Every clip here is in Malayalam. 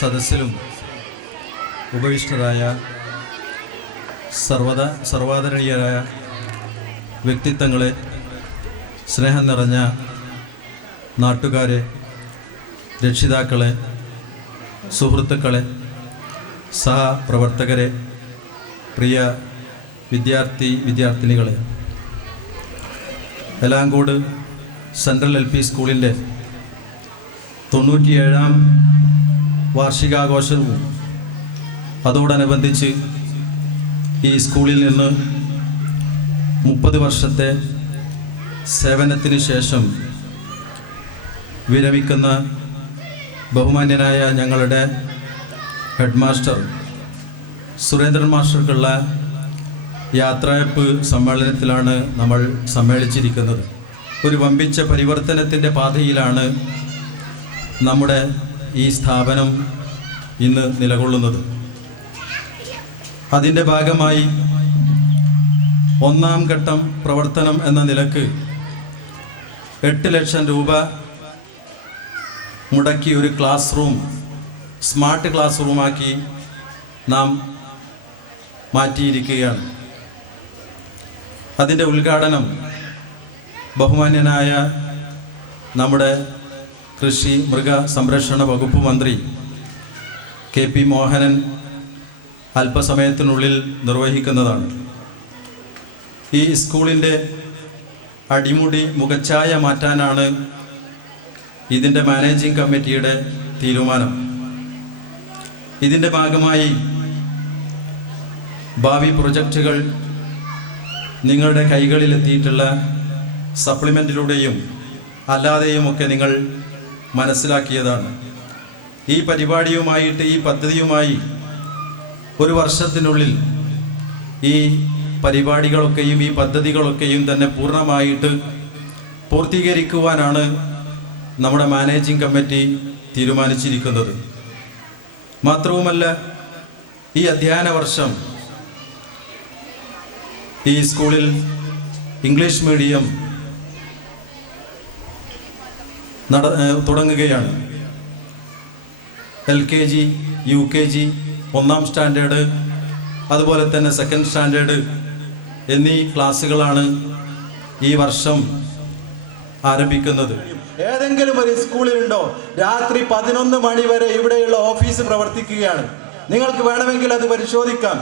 സദസ്സിലും ഉപവിഷ്ടരായ സർവാദരണീയരായ വ്യക്തിത്വങ്ങളെ, സ്നേഹം നിറഞ്ഞ നാട്ടുകാരെ, രക്ഷിതാക്കളെ, സുഹൃത്തുക്കളെ, സഹപ്രവർത്തകരെ, പ്രിയ വിദ്യാർത്ഥിനികളെ, എലാങ്കോട് സെൻട്രൽ LP സ്കൂളിൻ്റെ 97ാം വാർഷികാഘോഷവും അതോടനുബന്ധിച്ച് ഈ സ്കൂളിൽ നിന്ന് 30 വർഷത്തെ സേവനത്തിന് ശേഷം വിരമിക്കുന്ന ബഹുമാന്യനായ ഞങ്ങളുടെ ഹെഡ് മാസ്റ്റർ സുരേന്ദ്രൻ മാസ്റ്റർക്കുള്ള യാത്രയപ്പ് സമ്മേളനത്തിലാണ് നമ്മൾ സമ്മേളിച്ചിരിക്കുന്നത്. ഒരു വമ്പിച്ച പരിവർത്തനത്തിൻ്റെ പാതയിലാണ് നമ്മുടെ ഈ സ്ഥാപനം ഇന്ന് നിലകൊള്ളുന്നത്. അതിൻ്റെ ഭാഗമായി 1ാം ഘട്ടം പ്രവർത്തനം എന്ന നിലക്ക് 8 ലക്ഷം രൂപ മുടക്കി ഒരു ക്ലാസ് റൂം സ്മാർട്ട് ക്ലാസ് റൂമാക്കി നാം മാറ്റിയിരിക്കുകയാണ്. അതിൻ്റെ ഉദ്ഘാടനം ബഹുമാന്യനായ നമ്മുടെ കൃഷി മൃഗ സംരക്ഷണ വകുപ്പ് മന്ത്രി KP മോഹനൻ അല്പസമയത്തിനുള്ളിൽ നിർവഹിക്കുന്നതാണ്. ഈ സ്കൂളിൻ്റെ അടിമുടി മുഖച്ഛായ മാറ്റാനാണ് ഇതിൻ്റെ മാനേജിംഗ് കമ്മിറ്റിയുടെ തീരുമാനം. ഇതിൻ്റെ ഭാഗമായി ഭാവി പ്രൊജക്റ്റുകൾ നിങ്ങളുടെ കൈകളിലെത്തിയിട്ടുള്ള സപ്ലിമെൻറ്റിലൂടെയും അല്ലാതെയുമൊക്കെ നിങ്ങൾ മനസ്സിലാക്കിയതാണ്. ഈ പരിപാടിയുമായിട്ട്, ഈ പദ്ധതിയുമായി ഒരു വർഷത്തിനുള്ളിൽ ഈ പരിപാടികളൊക്കെയും ഈ പദ്ധതികളൊക്കെയും തന്നെ പൂർണ്ണമായിട്ട് പൂർത്തീകരിക്കുവാനാണ് നമ്മുടെ മാനേജിംഗ് കമ്മിറ്റി തീരുമാനിച്ചിരിക്കുന്നത്. മാത്രവുമല്ല, ഈ അധ്യയന വർഷം ഈ സ്കൂളിൽ ഇംഗ്ലീഷ് മീഡിയം തുടങ്ങുകയാണ്. LKG, UKG, 1ാം സ്റ്റാൻഡേർഡ്, അതുപോലെ തന്നെ 2nd സ്റ്റാൻഡേർഡ് എന്നീ ക്ലാസ്സുകളാണ് ഈ വർഷം ആരംഭിക്കുന്നത്. ഏതെങ്കിലും ഒരു സ്കൂളിലുണ്ടോ രാത്രി 11 മണി വരെ ഇവിടെയുള്ള ഓഫീസ് പ്രവർത്തിക്കുകയാണ്? നിങ്ങൾക്ക് വേണമെങ്കിൽ അത് പരിശോധിക്കാം.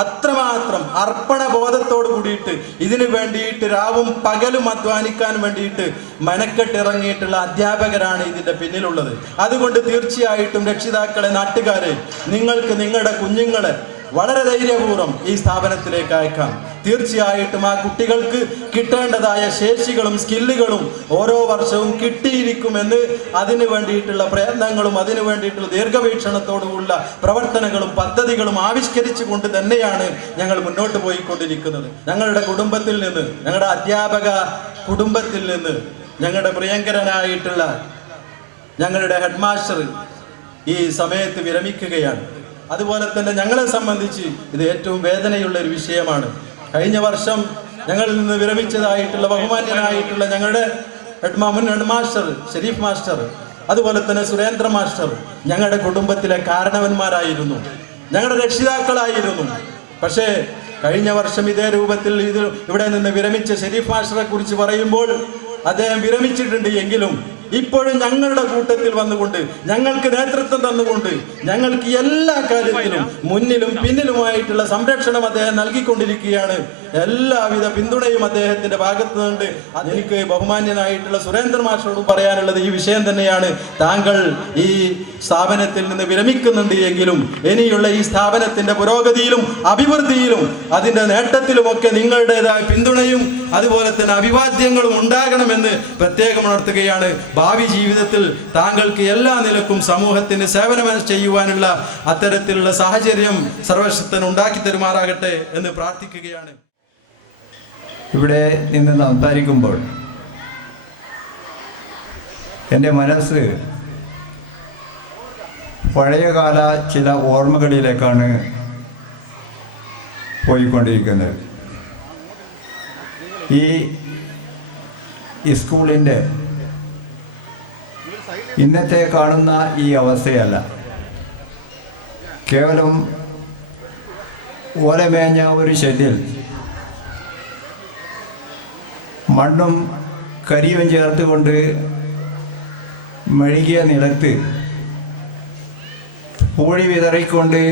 അത്രമാത്രം അർപ്പണ ബോധത്തോട് കൂടിയിട്ട് ഇതിനു വേണ്ടിയിട്ട് രാവും പകലും അധ്വാനിക്കാൻ വേണ്ടിയിട്ട് മെനക്കെട്ടിറങ്ങിയിട്ടുള്ള അധ്യാപകരാണ് ഇതിൻ്റെ പിന്നിലുള്ളത്. അതുകൊണ്ട് തീർച്ചയായിട്ടും രക്ഷിതാക്കളെ, നാട്ടുകാരെ, നിങ്ങൾക്ക് നിങ്ങളുടെ കുഞ്ഞുങ്ങളെ വളരെ ധൈര്യപൂർവ്വം ഈ സ്ഥാപനത്തിലേക്ക് അയക്കാം. തീർച്ചയായിട്ടും ആ കുട്ടികൾക്ക് കിട്ടേണ്ടതായ ശേഷികളും സ്കില്ലുകളും ഓരോ വർഷവും കിട്ടിയിരിക്കുമെന്ന് അതിനു വേണ്ടിയിട്ടുള്ള പ്രയത്നങ്ങളും അതിനു വേണ്ടിയിട്ടുള്ള ദീർഘവീക്ഷണത്തോടുള്ള പ്രവർത്തനങ്ങളും പദ്ധതികളും ആവിഷ്കരിച്ചു കൊണ്ട് തന്നെയാണ് ഞങ്ങൾ മുന്നോട്ട് പോയിക്കൊണ്ടിരിക്കുന്നത്. ഞങ്ങളുടെ കുടുംബത്തിൽ നിന്ന്, ഞങ്ങളുടെ അധ്യാപക കുടുംബത്തിൽ നിന്ന് ഞങ്ങളുടെ പ്രിയങ്കരനായിട്ടുള്ള ഞങ്ങളുടെ ഹെഡ് മാസ്റ്റർ ഈ സമയത്ത് വിരമിക്കുകയാണ്. അതുപോലെ തന്നെ ഞങ്ങളെ സംബന്ധിച്ച് ഇത് ഏറ്റവും വേദനയുള്ള ഒരു വിഷയമാണ്. കഴിഞ്ഞ വർഷം ഞങ്ങളിൽ നിന്ന് വിരമിച്ചതായിട്ടുള്ള ബഹുമാന്യനായിട്ടുള്ള ഞങ്ങളുടെ മുൻ ഹെഡ് മാസ്റ്റർ ഷെരീഫ് മാസ്റ്റർ, അതുപോലെ തന്നെ സുരേന്ദ്ര മാസ്റ്റർ ഞങ്ങളുടെ കുടുംബത്തിലെ കാരണവന്മാരായിരുന്നു, ഞങ്ങളുടെ രക്ഷിതാക്കളായിരുന്നു. പക്ഷേ കഴിഞ്ഞ വർഷം ഇതേ രൂപത്തിൽ ഇവിടെ നിന്ന് വിരമിച്ച ഷെരീഫ് മാസ്റ്ററെ കുറിച്ച് പറയുമ്പോൾ അദ്ദേഹം വിരമിച്ചിട്ടുണ്ട് എങ്കിലും ഇപ്പോഴും ഞങ്ങളുടെ കൂട്ടത്തിൽ വന്നുകൊണ്ട്, ഞങ്ങൾക്ക് നേതൃത്വം തന്നുകൊണ്ട്, ഞങ്ങൾക്ക് എല്ലാ കാര്യത്തിലും മുന്നിലും പിന്നിലുമായിട്ടുള്ള സംരക്ഷണം അദ്ദേഹം നൽകിക്കൊണ്ടിരിക്കുകയാണ്. എല്ലാവിധ പിന്തുണയും അദ്ദേഹത്തിന്റെ ഭാഗത്ത് നിന്നുണ്ട്. എനിക്ക് ബഹുമാന്യനായിട്ടുള്ള സുരേന്ദ്ര മാസ്റ്ററോട് പറയാനുള്ളത് ഈ വിഷയം തന്നെയാണ്. താങ്കൾ ഈ സ്ഥാപനത്തിൽ നിന്ന് വിരമിക്കുന്നുണ്ട് എങ്കിലും ഇനിയുള്ള ഈ സ്ഥാപനത്തിന്റെ പുരോഗതിയിലും അഭിവൃദ്ധിയിലും അതിന്റെ നേട്ടത്തിലുമൊക്കെ നിങ്ങളുടേതായ പിന്തുണയും അതുപോലെ തന്നെ അഭിവാദ്യങ്ങളും ഉണ്ടാകണമെന്ന് പ്രത്യേകം ഉണർത്തുകയാണ്. ഭാവി ജീവിതത്തിൽ താങ്കൾക്ക് എല്ലാ നിലക്കും സമൂഹത്തിന് സേവനം ചെയ്യുവാനുള്ള അത്തരത്തിലുള്ള സാഹചര്യം സർവശക്തൻ ഉണ്ടാക്കി തരുമാറാകട്ടെ എന്ന് പ്രാർത്ഥിക്കുകയാണ്. ഇവിടെ നിന്ന് സംസാരിക്കുമ്പോൾ എൻ്റെ മനസ്സ് പഴയകാല ചില ഓർമ്മകളിലേക്കാണ് പോയിക്കൊണ്ടിരിക്കുന്നത്. ഈ സ്കൂളിൻ്റെ ഇന്നത്തെ കാണുന്ന ഈ അവസ്ഥയല്ല. കേവലം ഓലമേഞ്ഞ ഒരു ഷെഡിൽ മണ്ണും കരിയും ചേർത്തുകൊണ്ട് മെഴുകിയ നിലത്ത് പൂഴി വിതറിക്കൊണ്ട്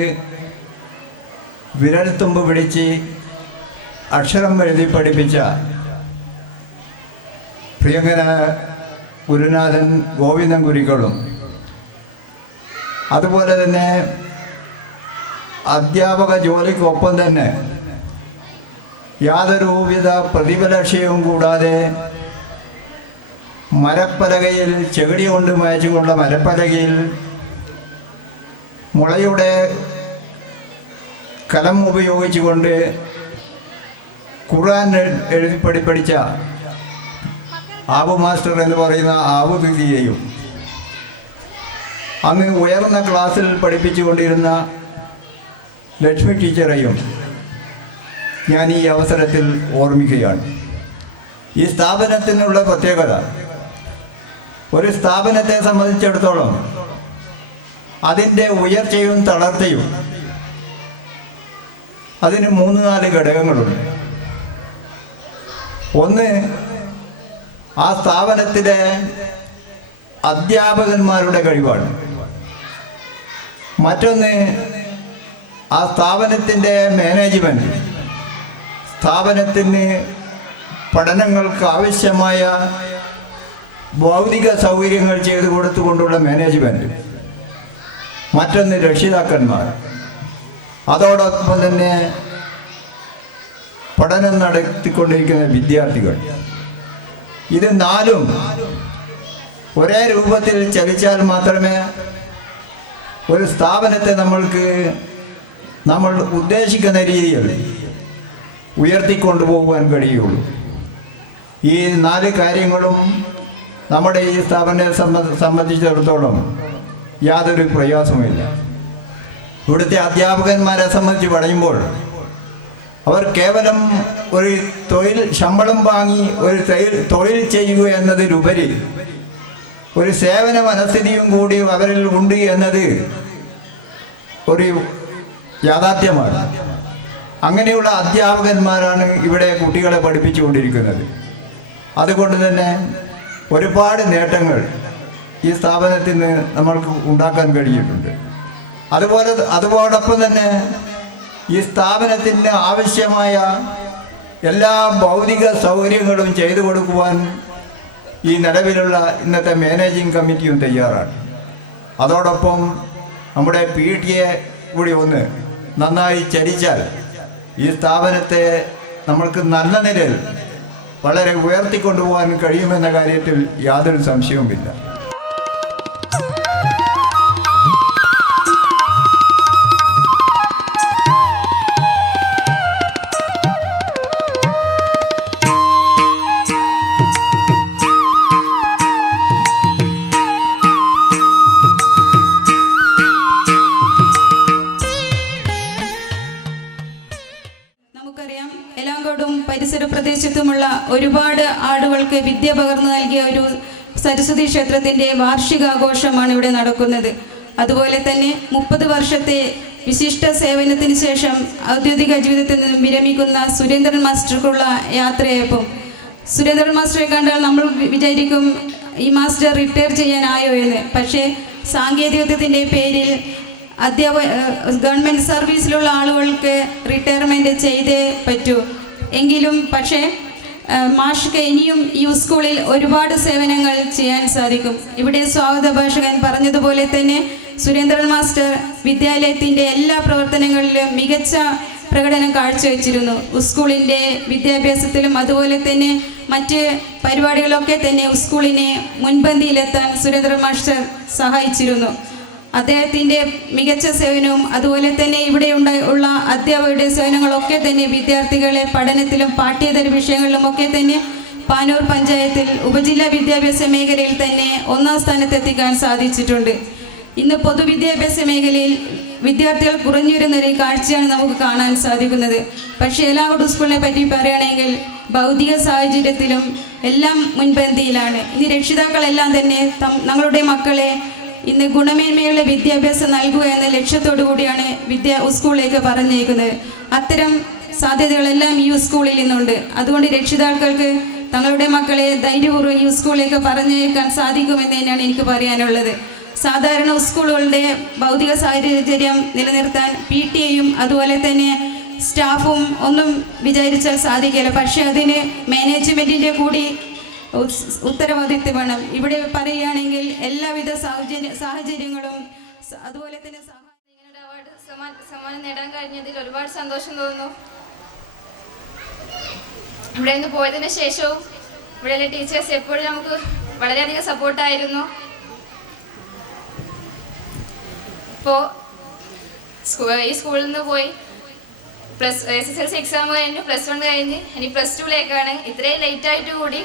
വിരൽത്തുമ്പ് പിടിച്ച് അക്ഷരം എഴുതി പഠിപ്പിച്ച പ്രിയങ്കരനായ ഗുരുനാഥൻ ഗോവിന്ദൻ കുരിക്കളും അതുപോലെ തന്നെ അധ്യാപക ജോലിക്കൊപ്പം തന്നെ യാതൊരുവിധ പ്രതിഫലക്ഷ്യവും കൂടാതെ മരപ്പലകയിൽ ചെകിടി കൊണ്ട് മായ്ച്ചുകൊണ്ട മരപ്പലകയിൽ മുളയുടെ കലം ഉപയോഗിച്ചുകൊണ്ട് ഖുർആൻ എഴുതി പഠിച്ച ആബു മാസ്റ്റർ എന്ന് പറയുന്ന ആബു ദീദിയെയും അങ്ങ് ഉയർന്ന ക്ലാസ്സിൽ പഠിപ്പിച്ചുകൊണ്ടിരുന്ന ലക്ഷ്മി ടീച്ചറെയും ഞാൻ ഈ അവസരത്തിൽ ഓർമ്മിക്കുകയാണ്. ഈ സ്ഥാപനത്തിനുള്ള പ്രത്യേകത, ഒരു സ്ഥാപനത്തെ സംബന്ധിച്ചിടത്തോളം അതിൻ്റെ ഉയർച്ചയും തളർച്ചയും അതിന് 3-4 ഘടകങ്ങളുണ്ട്. ഒന്ന്, ആ സ്ഥാപനത്തിലെ അധ്യാപകന്മാരുടെ കഴിവാണ്. മറ്റൊന്ന്, ആ സ്ഥാപനത്തിൻ്റെ മാനേജ്മെൻറ്റ്, സ്ഥാപനത്തിന് പഠനങ്ങൾക്ക് ആവശ്യമായ ഭൗതിക സൗകര്യങ്ങൾ ചെയ്തു കൊടുത്തുകൊണ്ടുള്ള മാനേജ്മെൻറ്റ്. മറ്റൊന്ന് രക്ഷിതാക്കന്മാർ, അതോടൊപ്പം തന്നെ പഠനം നടത്തിക്കൊണ്ടിരിക്കുന്ന വിദ്യാർത്ഥികൾ. ഇത് 4ഉം ഒരേ രൂപത്തിൽ ചലിച്ചാൽ മാത്രമേ ഒരു സ്ഥാപനത്തെ നമ്മൾ ഉദ്ദേശിക്കുന്ന രീതിയിൽ ഉയർത്തിക്കൊണ്ടുപോകാൻ കഴിയുള്ളൂ. ഈ 4 കാര്യങ്ങളും നമ്മുടെ ഈ സ്ഥാപനത്തെ സംബന്ധിച്ചിടത്തോളം യാതൊരു പ്രയാസവുമില്ല. ഇവിടുത്തെ അധ്യാപകന്മാരെ സംബന്ധിച്ച് പറയുമ്പോൾ അവർ കേവലം ഒരു ശമ്പളം വാങ്ങി ഒരു തൊഴിൽ ചെയ്യുക എന്നതിലുപരി ഒരു സേവന മനസ്ഥിതിയും കൂടി അവരിൽ ഉണ്ട് എന്നത് ഒരു യാഥാർത്ഥ്യമാണ്. അങ്ങനെയുള്ള അധ്യാപകന്മാരാണ് ഇവിടെ കുട്ടികളെ പഠിപ്പിച്ചുകൊണ്ടിരിക്കുന്നത്. അതുകൊണ്ട് തന്നെ ഒരുപാട് നേട്ടങ്ങൾ ഈ സ്ഥാപനത്തിന് നമ്മൾക്ക് ഉണ്ടാക്കാൻ കഴിയിട്ടുണ്ട്. അതോടൊപ്പം തന്നെ ഈ സ്ഥാപനത്തിന് ആവശ്യമായ എല്ലാ ഭൗതിക സൗകര്യങ്ങളും ചെയ്തു കൊടുക്കുവാൻ ഈ നിലവിലുള്ള ഇന്നത്തെ മാനേജിംഗ് കമ്മിറ്റിയും തയ്യാറാണ്. അതോടൊപ്പം നമ്മുടെ PTA കൂടി ഒന്ന് നന്നായി ചലിച്ചാൽ ഈ സ്ഥാപനത്തെ നമ്മൾക്ക് നല്ല നിലയിൽ വളരെ ഉയർത്തിക്കൊണ്ടുപോകാൻ കഴിയുമെന്ന കാര്യത്തിൽ യാതൊരു സംശയവുമില്ല. പരിസര പ്രദേശത്തുമുള്ള ഒരുപാട് ആളുകൾക്ക് വിദ്യ പകർന്നു നൽകിയ ഒരു സരസ്വതി ക്ഷേത്രത്തിൻ്റെ വാർഷികാഘോഷമാണ് ഇവിടെ നടക്കുന്നത്. അതുപോലെ തന്നെ 30 വർഷത്തെ വിശിഷ്ട സേവനത്തിന് ശേഷം ഔദ്യോഗിക ജീവിതത്തിൽ നിന്നും വിരമിക്കുന്ന സുരേന്ദ്രൻ മാസ്റ്റർക്കുള്ള യാത്രയായപ്പോൾ സുരേന്ദ്രൻ മാസ്റ്ററെ കണ്ടാൽ നമ്മൾ വിചാരിക്കും ഈ മാസ്റ്റർ റിട്ടയർ ചെയ്യാനായോ എന്ന്. പക്ഷേ സാങ്കേതികത്വത്തിൻ്റെ പേരിൽ ഗവൺമെൻറ് സർവീസിലുള്ള ആളുകൾക്ക് റിട്ടയർമെൻറ്റ് ചെയ്തേ പറ്റൂ. എങ്കിലും പക്ഷേ മാഷ്ക്ക് ഇനിയും ഈ സ്കൂളിൽ ഒരുപാട് സേവനങ്ങൾ ചെയ്യാൻ സാധിക്കും. ഇവിടെ സ്വാഗത ഭാഷകൻ പറഞ്ഞതുപോലെ തന്നെ സുരേന്ദ്രൻ മാസ്റ്റർ വിദ്യാലയത്തിൻ്റെ എല്ലാ പ്രവർത്തനങ്ങളിലും മികച്ച പ്രകടനം കാഴ്ചവെച്ചിരുന്നു. സ്കൂളിൻ്റെ വിദ്യാഭ്യാസത്തിലും അതുപോലെ തന്നെ മറ്റ് പരിപാടികളൊക്കെ തന്നെ സ്കൂളിനെ മുൻപന്തിയിലെത്താൻ സുരേന്ദ്രൻ മാസ്റ്റർ സഹായിച്ചിരുന്നു. അദ്ദേഹത്തിൻ്റെ മികച്ച സേവനവും അതുപോലെ തന്നെ ഇവിടെ ഉള്ള അധ്യാപകരുടെ സേവനങ്ങളൊക്കെ തന്നെ വിദ്യാർത്ഥികളെ പഠനത്തിലും പാഠ്യേതര വിഷയങ്ങളിലുമൊക്കെ തന്നെ പാനൂർ പഞ്ചായത്തിൽ ഉപജില്ലാ വിദ്യാഭ്യാസ മേഖലയിൽ തന്നെ 1ാം സ്ഥാനത്തെത്തിക്കാൻ സാധിച്ചിട്ടുണ്ട്. ഇന്ന് പൊതുവിദ്യാഭ്യാസ മേഖലയിൽ വിദ്യാർത്ഥികൾ കുറഞ്ഞു വരുന്നൊരു കാഴ്ചയാണ് നമുക്ക് കാണാൻ സാധിക്കുന്നത്. പക്ഷേ ഏലാങ്കോട് സ്കൂളിനെ പറ്റി പറയുകയാണെങ്കിൽ ഭൗതിക സാഹചര്യത്തിലും എല്ലാം മുൻപന്തിയിലാണ്. ഇനി രക്ഷിതാക്കളെല്ലാം തന്നെ ഞങ്ങളുടെ മക്കളെ ഇന്ന് ഗുണമേന്മയുള്ള വിദ്യാഭ്യാസം നൽകുക എന്ന ലക്ഷ്യത്തോടു കൂടിയാണ് സ്കൂളിലേക്ക് പറഞ്ഞേക്കുന്നത്. അത്തരം സാധ്യതകളെല്ലാം ഈ സ്കൂളിൽ നിന്നുണ്ട്. അതുകൊണ്ട് രക്ഷിതാക്കൾക്ക് തങ്ങളുടെ മക്കളെ ധൈര്യപൂർവ്വം ഈ സ്കൂളിലേക്ക് പറഞ്ഞേക്കാൻ സാധിക്കുമെന്ന് തന്നെയാണ് എനിക്ക് പറയാനുള്ളത്. സാധാരണ സ്കൂളുകളുടെ ഭൗതിക സാഹചര്യം നിലനിർത്താൻ PTA-യും അതുപോലെ തന്നെ സ്റ്റാഫും ഒന്നും വിചാരിച്ചാൽ സാധിക്കില്ല. പക്ഷേ അതിന് മാനേജ്മെൻറ്റിൻ്റെ കൂടി ഉത്തരവാദിത്വം വേണം. ഇവിടെ പറയുകയാണെങ്കിൽ എല്ലാവിധ സാഹചര്യങ്ങളും അതുപോലെ തന്നെ അവാർഡ് സമ്മാനം നേടാൻ കഴിഞ്ഞതിൽ ഒരുപാട് സന്തോഷം തോന്നുന്നു. ഇവിടെ നിന്ന് പോയതിന് ശേഷവും ഇവിടെയുള്ള ടീച്ചേഴ്സ് എപ്പോഴും നമുക്ക് വളരെയധികം സപ്പോർട്ടായിരുന്നു. ഇപ്പോൾ ഈ സ്കൂളിൽ നിന്ന് പോയി SSLC എക്സാം കഴിഞ്ഞു, +1 കഴിഞ്ഞ് ഇനി +2ലേക്കാണ്. ഇത്രയും ലേറ്റായിട്ട് കൂടി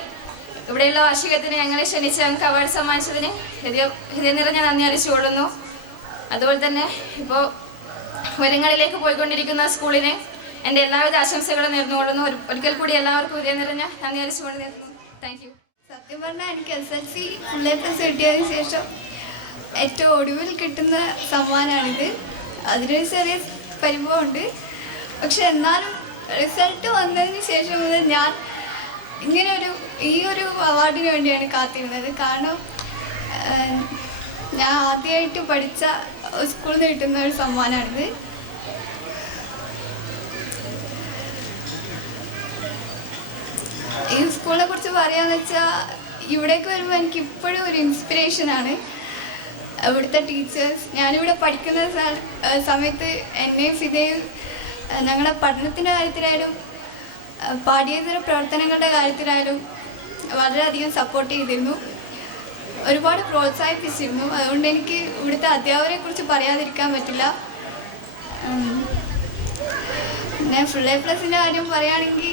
ഇവിടെയുള്ള വാർഷികത്തിന് ഞങ്ങളെ ക്ഷണിച്ച് ഞങ്ങൾക്ക് അവാർഡ് സമ്മാനിച്ചതിന് ഹൃദയം നിറഞ്ഞ നന്ദി അറിയിച്ചുകൊള്ളുന്നു. അതുപോലെ തന്നെ ഇപ്പോൾ ഉയരങ്ങളിലേക്ക് പോയിക്കൊണ്ടിരിക്കുന്ന സ്കൂളിന് എൻ്റെ എല്ലാവിധ ആശംസകളും നേർന്നുകൊള്ളുന്നു. ഒരിക്കൽ കൂടി എല്ലാവർക്കും ഹൃദയം നിറഞ്ഞ നന്ദി അറിയിച്ചുകൊണ്ട് നേർന്നു. Thank you. സത്യം പറഞ്ഞാൽ എനിക്ക് SSLC ഫുൾ A+ കിട്ടിയതിന് ശേഷം ഏറ്റവും ഒടുവിൽ കിട്ടുന്ന സമ്മാനമാണിത്. അതിനൊരു ചെറിയ പരിഭവമുണ്ട്. പക്ഷെ എന്നാലും റിസൾട്ട് വന്നതിന് ശേഷം മുതൽ ഞാൻ ഈ ഒരു അവാർഡിന് വേണ്ടിയാണ് കാത്തിരുന്നത്. കാരണം ഞാൻ ആദ്യമായിട്ട് പഠിച്ച സ്കൂളിൽ നിന്ന് കിട്ടുന്ന ഒരു സമ്മാനമാണിത്. ഈ സ്കൂളിനെ കുറിച്ച് പറയാന്ന് വെച്ചാൽ ഇവിടേക്ക് വരുമ്പോൾ എനിക്ക് ഇപ്പോഴും ഒരു ഇൻസ്പിറേഷനാണ് ഇവിടുത്തെ ടീച്ചേഴ്സ്. ഞാനിവിടെ പഠിക്കുന്ന സമയത്ത് എന്നെയും ഫിദയും ഞങ്ങളുടെ പഠനത്തിൻ്റെ കാര്യത്തിലായാലും പാഠ്യേതര പ്രവർത്തനങ്ങളുടെ കാര്യത്തിലായാലും വളരെയധികം സപ്പോർട്ട് ചെയ്തിരുന്നു, ഒരുപാട് പ്രോത്സാഹിപ്പിച്ചിരുന്നു. അതുകൊണ്ട് എനിക്ക് ഇവിടുത്തെ അധ്യാപകരെ കുറിച്ച് പറയാതിരിക്കാൻ പറ്റില്ല. പിന്നെ ഫുൾ A+ കാര്യം പറയുകയാണെങ്കിൽ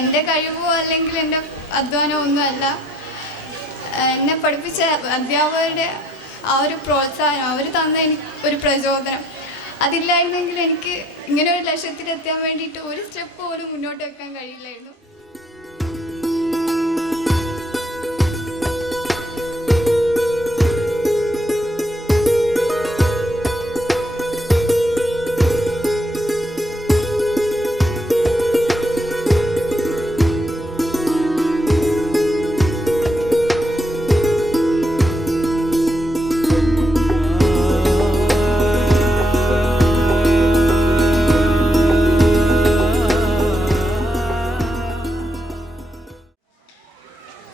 എൻ്റെ കഴിവോ അല്ലെങ്കിൽ എൻ്റെ അധ്വാനമോ ഒന്നുമല്ല. എന്നെ പഠിപ്പിച്ച അധ്യാപകരുടെ ആ ഒരു പ്രോത്സാഹനം, അവർ തന്ന എനിക്ക് ഒരു പ്രചോദനം, അതില്ലായിരുന്നെങ്കിൽ എനിക്ക് ഇങ്ങനെ ഒരു ലക്ഷ്യത്തിലെത്താൻ വേണ്ടിയിട്ട് ഒരു സ്റ്റെപ്പ് പോലും മുന്നോട്ട് വെക്കാൻ കഴിയില്ലായിരുന്നു.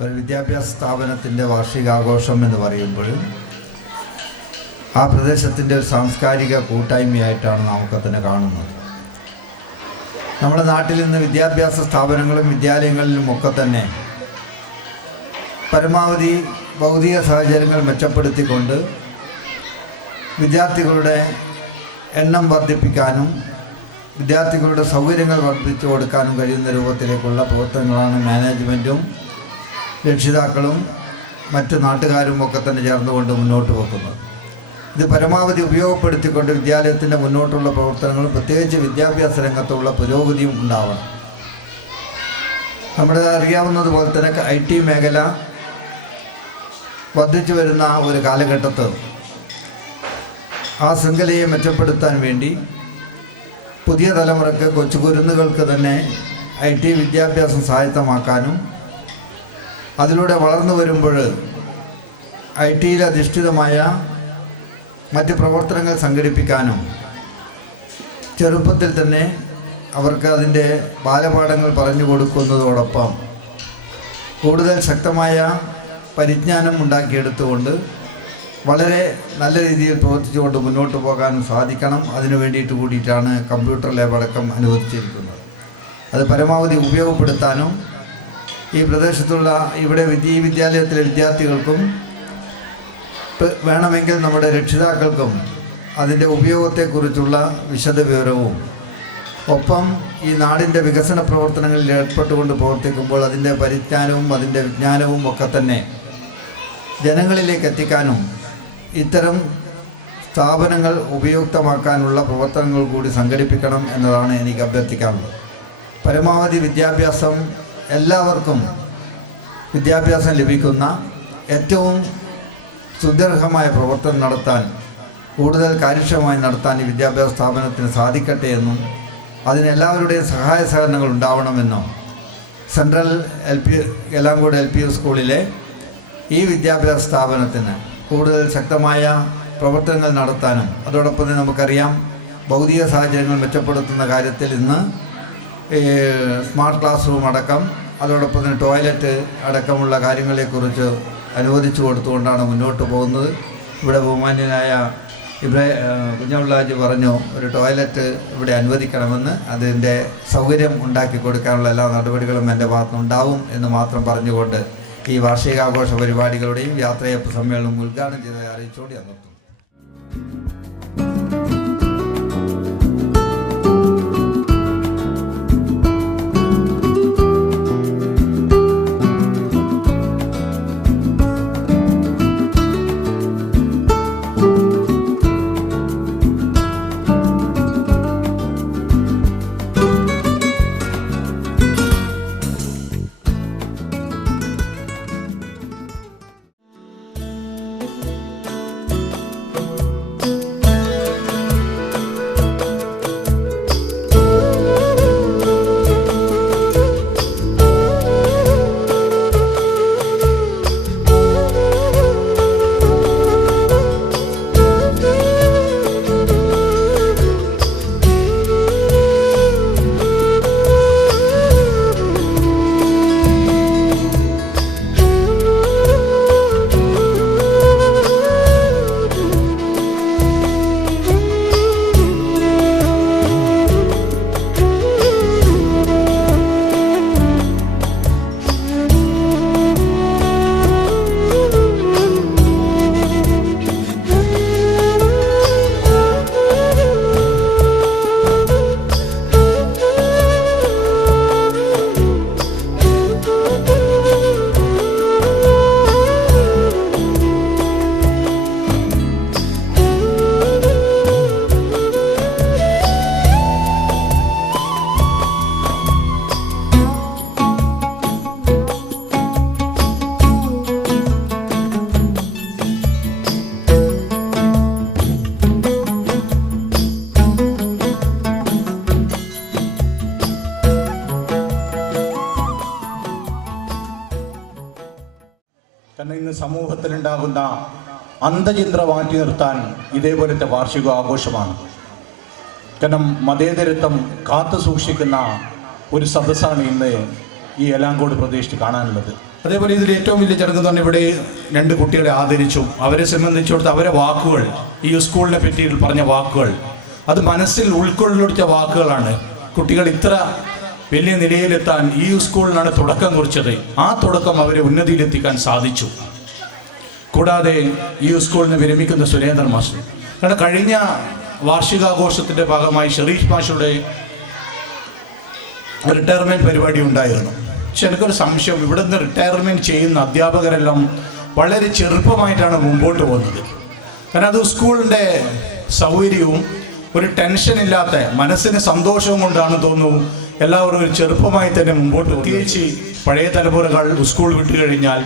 ഒരു വിദ്യാഭ്യാസ സ്ഥാപനത്തിൻ്റെ വാർഷികാഘോഷം എന്ന് പറയുമ്പോൾ ആ പ്രദേശത്തിൻ്റെ ഒരു സാംസ്കാരിക കൂട്ടായ്മയായിട്ടാണ് നമുക്കതിനെ കാണുന്നത്. നമ്മുടെ നാട്ടിൽ ഇന്ന് വിദ്യാഭ്യാസ സ്ഥാപനങ്ങളും വിദ്യാലയങ്ങളിലുമൊക്കെ തന്നെ പരമാവധി ഭൗതിക സാഹചര്യങ്ങൾ മെച്ചപ്പെടുത്തിക്കൊണ്ട് വിദ്യാർത്ഥികളുടെ എണ്ണം വർദ്ധിപ്പിക്കാനും വിദ്യാർത്ഥികളുടെ സൗകര്യങ്ങൾ വർദ്ധിച്ചു കൊടുക്കാനും കഴിയുന്ന രൂപത്തിലേക്കുള്ള പ്രവർത്തനങ്ങളാണ് മാനേജ്മെൻറ്റും രക്ഷിതാക്കളും മറ്റ് നാട്ടുകാരും ഒക്കെ തന്നെ ചേർന്നുകൊണ്ട് മുന്നോട്ട് പോകുന്നത്. ഇത് പരമാവധി ഉപയോഗപ്പെടുത്തിക്കൊണ്ട് വിദ്യാലയത്തിൻ്റെ മുന്നോട്ടുള്ള പ്രവർത്തനങ്ങളും പ്രത്യേകിച്ച് വിദ്യാഭ്യാസ രംഗത്തുള്ള പുരോഗതിയും ഉണ്ടാവണം. നമ്മുടെ അറിയാവുന്നതുപോലെ തന്നെ IT മേഖല വർദ്ധിച്ചു വരുന്ന ഒരു കാലഘട്ടത്ത് ആ ശൃംഖലയെ മെച്ചപ്പെടുത്താൻ വേണ്ടി പുതിയ തലമുറയ്ക്ക് കൊച്ചു കുരുന്നുകൾക്ക് തന്നെ IT വിദ്യാഭ്യാസം സ്വായത്തമാക്കാനും അതിലൂടെ വളർന്നു വരുമ്പോൾ IT-യിൽ അധിഷ്ഠിതമായ മറ്റ് പ്രവർത്തനങ്ങൾ സംഘടിപ്പിക്കാനും ചെറുപ്പത്തിൽ തന്നെ അവർക്ക് അതിൻ്റെ ബാലപാഠങ്ങൾ പറഞ്ഞു കൊടുക്കുന്നതോടൊപ്പം കൂടുതൽ ശക്തമായ പരിജ്ഞാനം ഉണ്ടാക്കിയെടുത്തുകൊണ്ട് വളരെ നല്ല രീതിയിൽ പ്രവർത്തിച്ചുകൊണ്ട് മുന്നോട്ട് പോകാനും സാധിക്കണം. അതിനു വേണ്ടിയിട്ട് കൂടിയിട്ടാണ് കമ്പ്യൂട്ടർ ലാബ് അടക്കം അനുവദിച്ചിരിക്കുന്നത്. അത് പരമാവധി ഉപയോഗപ്പെടുത്താനും ഈ പ്രദേശത്തുള്ള ഈ വിദ്യാലയത്തിലെ വിദ്യാർത്ഥികൾക്കും വേണമെങ്കിൽ നമ്മുടെ രക്ഷിതാക്കൾക്കും അതിൻ്റെ ഉപയോഗത്തെക്കുറിച്ചുള്ള വിശദവിവരവും ഒപ്പം ഈ നാടിൻ്റെ വികസന പ്രവർത്തനങ്ങളിൽ ഏർപ്പെട്ടുകൊണ്ട് പ്രവർത്തിക്കുമ്പോൾ അതിൻ്റെ പരിജ്ഞാനവും അതിൻ്റെ വിജ്ഞാനവും ഒക്കെ തന്നെ ജനങ്ങളിലേക്ക് എത്തിക്കാനും ഇത്തരം സ്ഥാപനങ്ങൾ ഉപയുക്തമാക്കാനുള്ള പ്രവർത്തനങ്ങൾ കൂടി സംഘടിപ്പിക്കണം എന്നതാണ് എനിക്ക് അഭ്യർത്ഥിക്കാനുള്ളത്. പരമാവധി വിദ്യാഭ്യാസം എല്ലാവർക്കും വിദ്യാഭ്യാസം ലഭിക്കുന്ന ഏറ്റവും സുദീർഘമായ പ്രവർത്തനം നടത്താൻ, കൂടുതൽ കാര്യക്ഷമമായി നടത്താൻ ഈ വിദ്യാഭ്യാസ സ്ഥാപനത്തിന് സാധിക്കട്ടെ എന്നും അതിനെല്ലാവരുടെയും സഹായ സഹകരണങ്ങൾ ഉണ്ടാവണമെന്നും സെൻട്രൽ എലാങ്കോട് LPU സ്കൂളിലെ ഈ വിദ്യാഭ്യാസ സ്ഥാപനത്തിന് കൂടുതൽ ശക്തമായ പ്രവർത്തനങ്ങൾ നടത്താനും, അതോടൊപ്പം തന്നെ നമുക്കറിയാം ഭൗതിക സാഹചര്യങ്ങൾ മെച്ചപ്പെടുത്തുന്ന കാര്യത്തിൽ ഇന്ന് സ്മാർട്ട് ക്ലാസ് റൂം അടക്കം, അതോടൊപ്പം തന്നെ ടോയ്ലറ്റ് അടക്കമുള്ള കാര്യങ്ങളെക്കുറിച്ച് അനുവദിച്ചു കൊടുത്തുകൊണ്ടാണ് മുന്നോട്ട് പോകുന്നത്. ഇവിടെ ബഹുമാന്യനായ കുഞ്ഞുപിള്ളാജി പറഞ്ഞു ഒരു ടോയ്ലറ്റ് ഇവിടെ അനുവദിക്കണമെന്ന്. അതിൻ്റെ സൗകര്യം ഉണ്ടാക്കി കൊടുക്കാനുള്ള എല്ലാ നടപടികളും എൻ്റെ ഭാഗത്തുനിന്നുണ്ടാവും എന്ന് മാത്രം പറഞ്ഞുകൊണ്ട് ഈ വാർഷികാഘോഷ പരിപാടികളുടെയും യാത്രയപ്പ് സമ്മേളനം ഉദ്ഘാടനം ചെയ്തതായി അറിയിച്ചുകൊണ്ട് ഞാൻ നിർത്തുന്നു. കാരണം ഇന്ന് സമൂഹത്തിലുണ്ടാകുന്ന അന്തചിന്ത മാറ്റി നിർത്താൻ ഇതേപോലത്തെ വാർഷിക ആഘോഷമാണ്. കാരണം മതേതരത്വം കാത്തു സൂക്ഷിക്കുന്ന ഒരു സദസ്സാണ് ഇന്ന് ഈ എലാങ്കോട് പ്രദേശത്ത് കാണാനുള്ളത്. അതേപോലെ ഇതിൽ ഏറ്റവും വലിയ ചടങ്ങ് എന്ന് പറഞ്ഞാൽ ഇവിടെ 2 കുട്ടികളെ ആദരിച്ചു. അവരെ സംബന്ധിച്ചിടത്തോളം അവരെ വാക്കുകൾ, ഈ സ്കൂളിനെ പറ്റി പറഞ്ഞ വാക്കുകൾ, അത് മനസ്സിൽ ഉൾക്കൊള്ളിച്ച വാക്കുകളാണ്. കുട്ടികൾ ഇത്ര വലിയ നിലയിലെത്താൻ ഈ സ്കൂളിനാണ് തുടക്കം കുറിച്ചത്. ആ തുടക്കം അവരെ ഉന്നതിയിലെത്തിക്കാൻ സാധിച്ചു. കൂടാതെ ഈ സ്കൂളിന് വിരമിക്കുന്ന സുരേന്ദ്രൻ മാസ്റ്റർ, കാരണം കഴിഞ്ഞ വാർഷികാഘോഷത്തിൻ്റെ ഭാഗമായി ഷെറീഫ് മാഷയുടെ റിട്ടയർമെൻറ്റ് പരിപാടി ഉണ്ടായിരുന്നു. പക്ഷെ എനിക്കൊരു സംശയം, ഇവിടെ നിന്ന് റിട്ടയർമെൻറ്റ് ചെയ്യുന്ന അധ്യാപകരെല്ലാം വളരെ ചെറുപ്പമായിട്ടാണ് മുമ്പോട്ട് പോകുന്നത്. കാരണം അത് സ്കൂളിൻ്റെ സൗകര്യവും ഒരു ടെൻഷനില്ലാത്ത മനസ്സിന് സന്തോഷവും കൊണ്ടാണ് തോന്നുന്നു എല്ലാവരും ഒരു ചെറുപ്പമായി തന്നെ മുമ്പോട്ട്. പ്രത്യേകിച്ച് പഴയ തലമുറകൾ സ്കൂൾ വിട്ടു കഴിഞ്ഞാൽ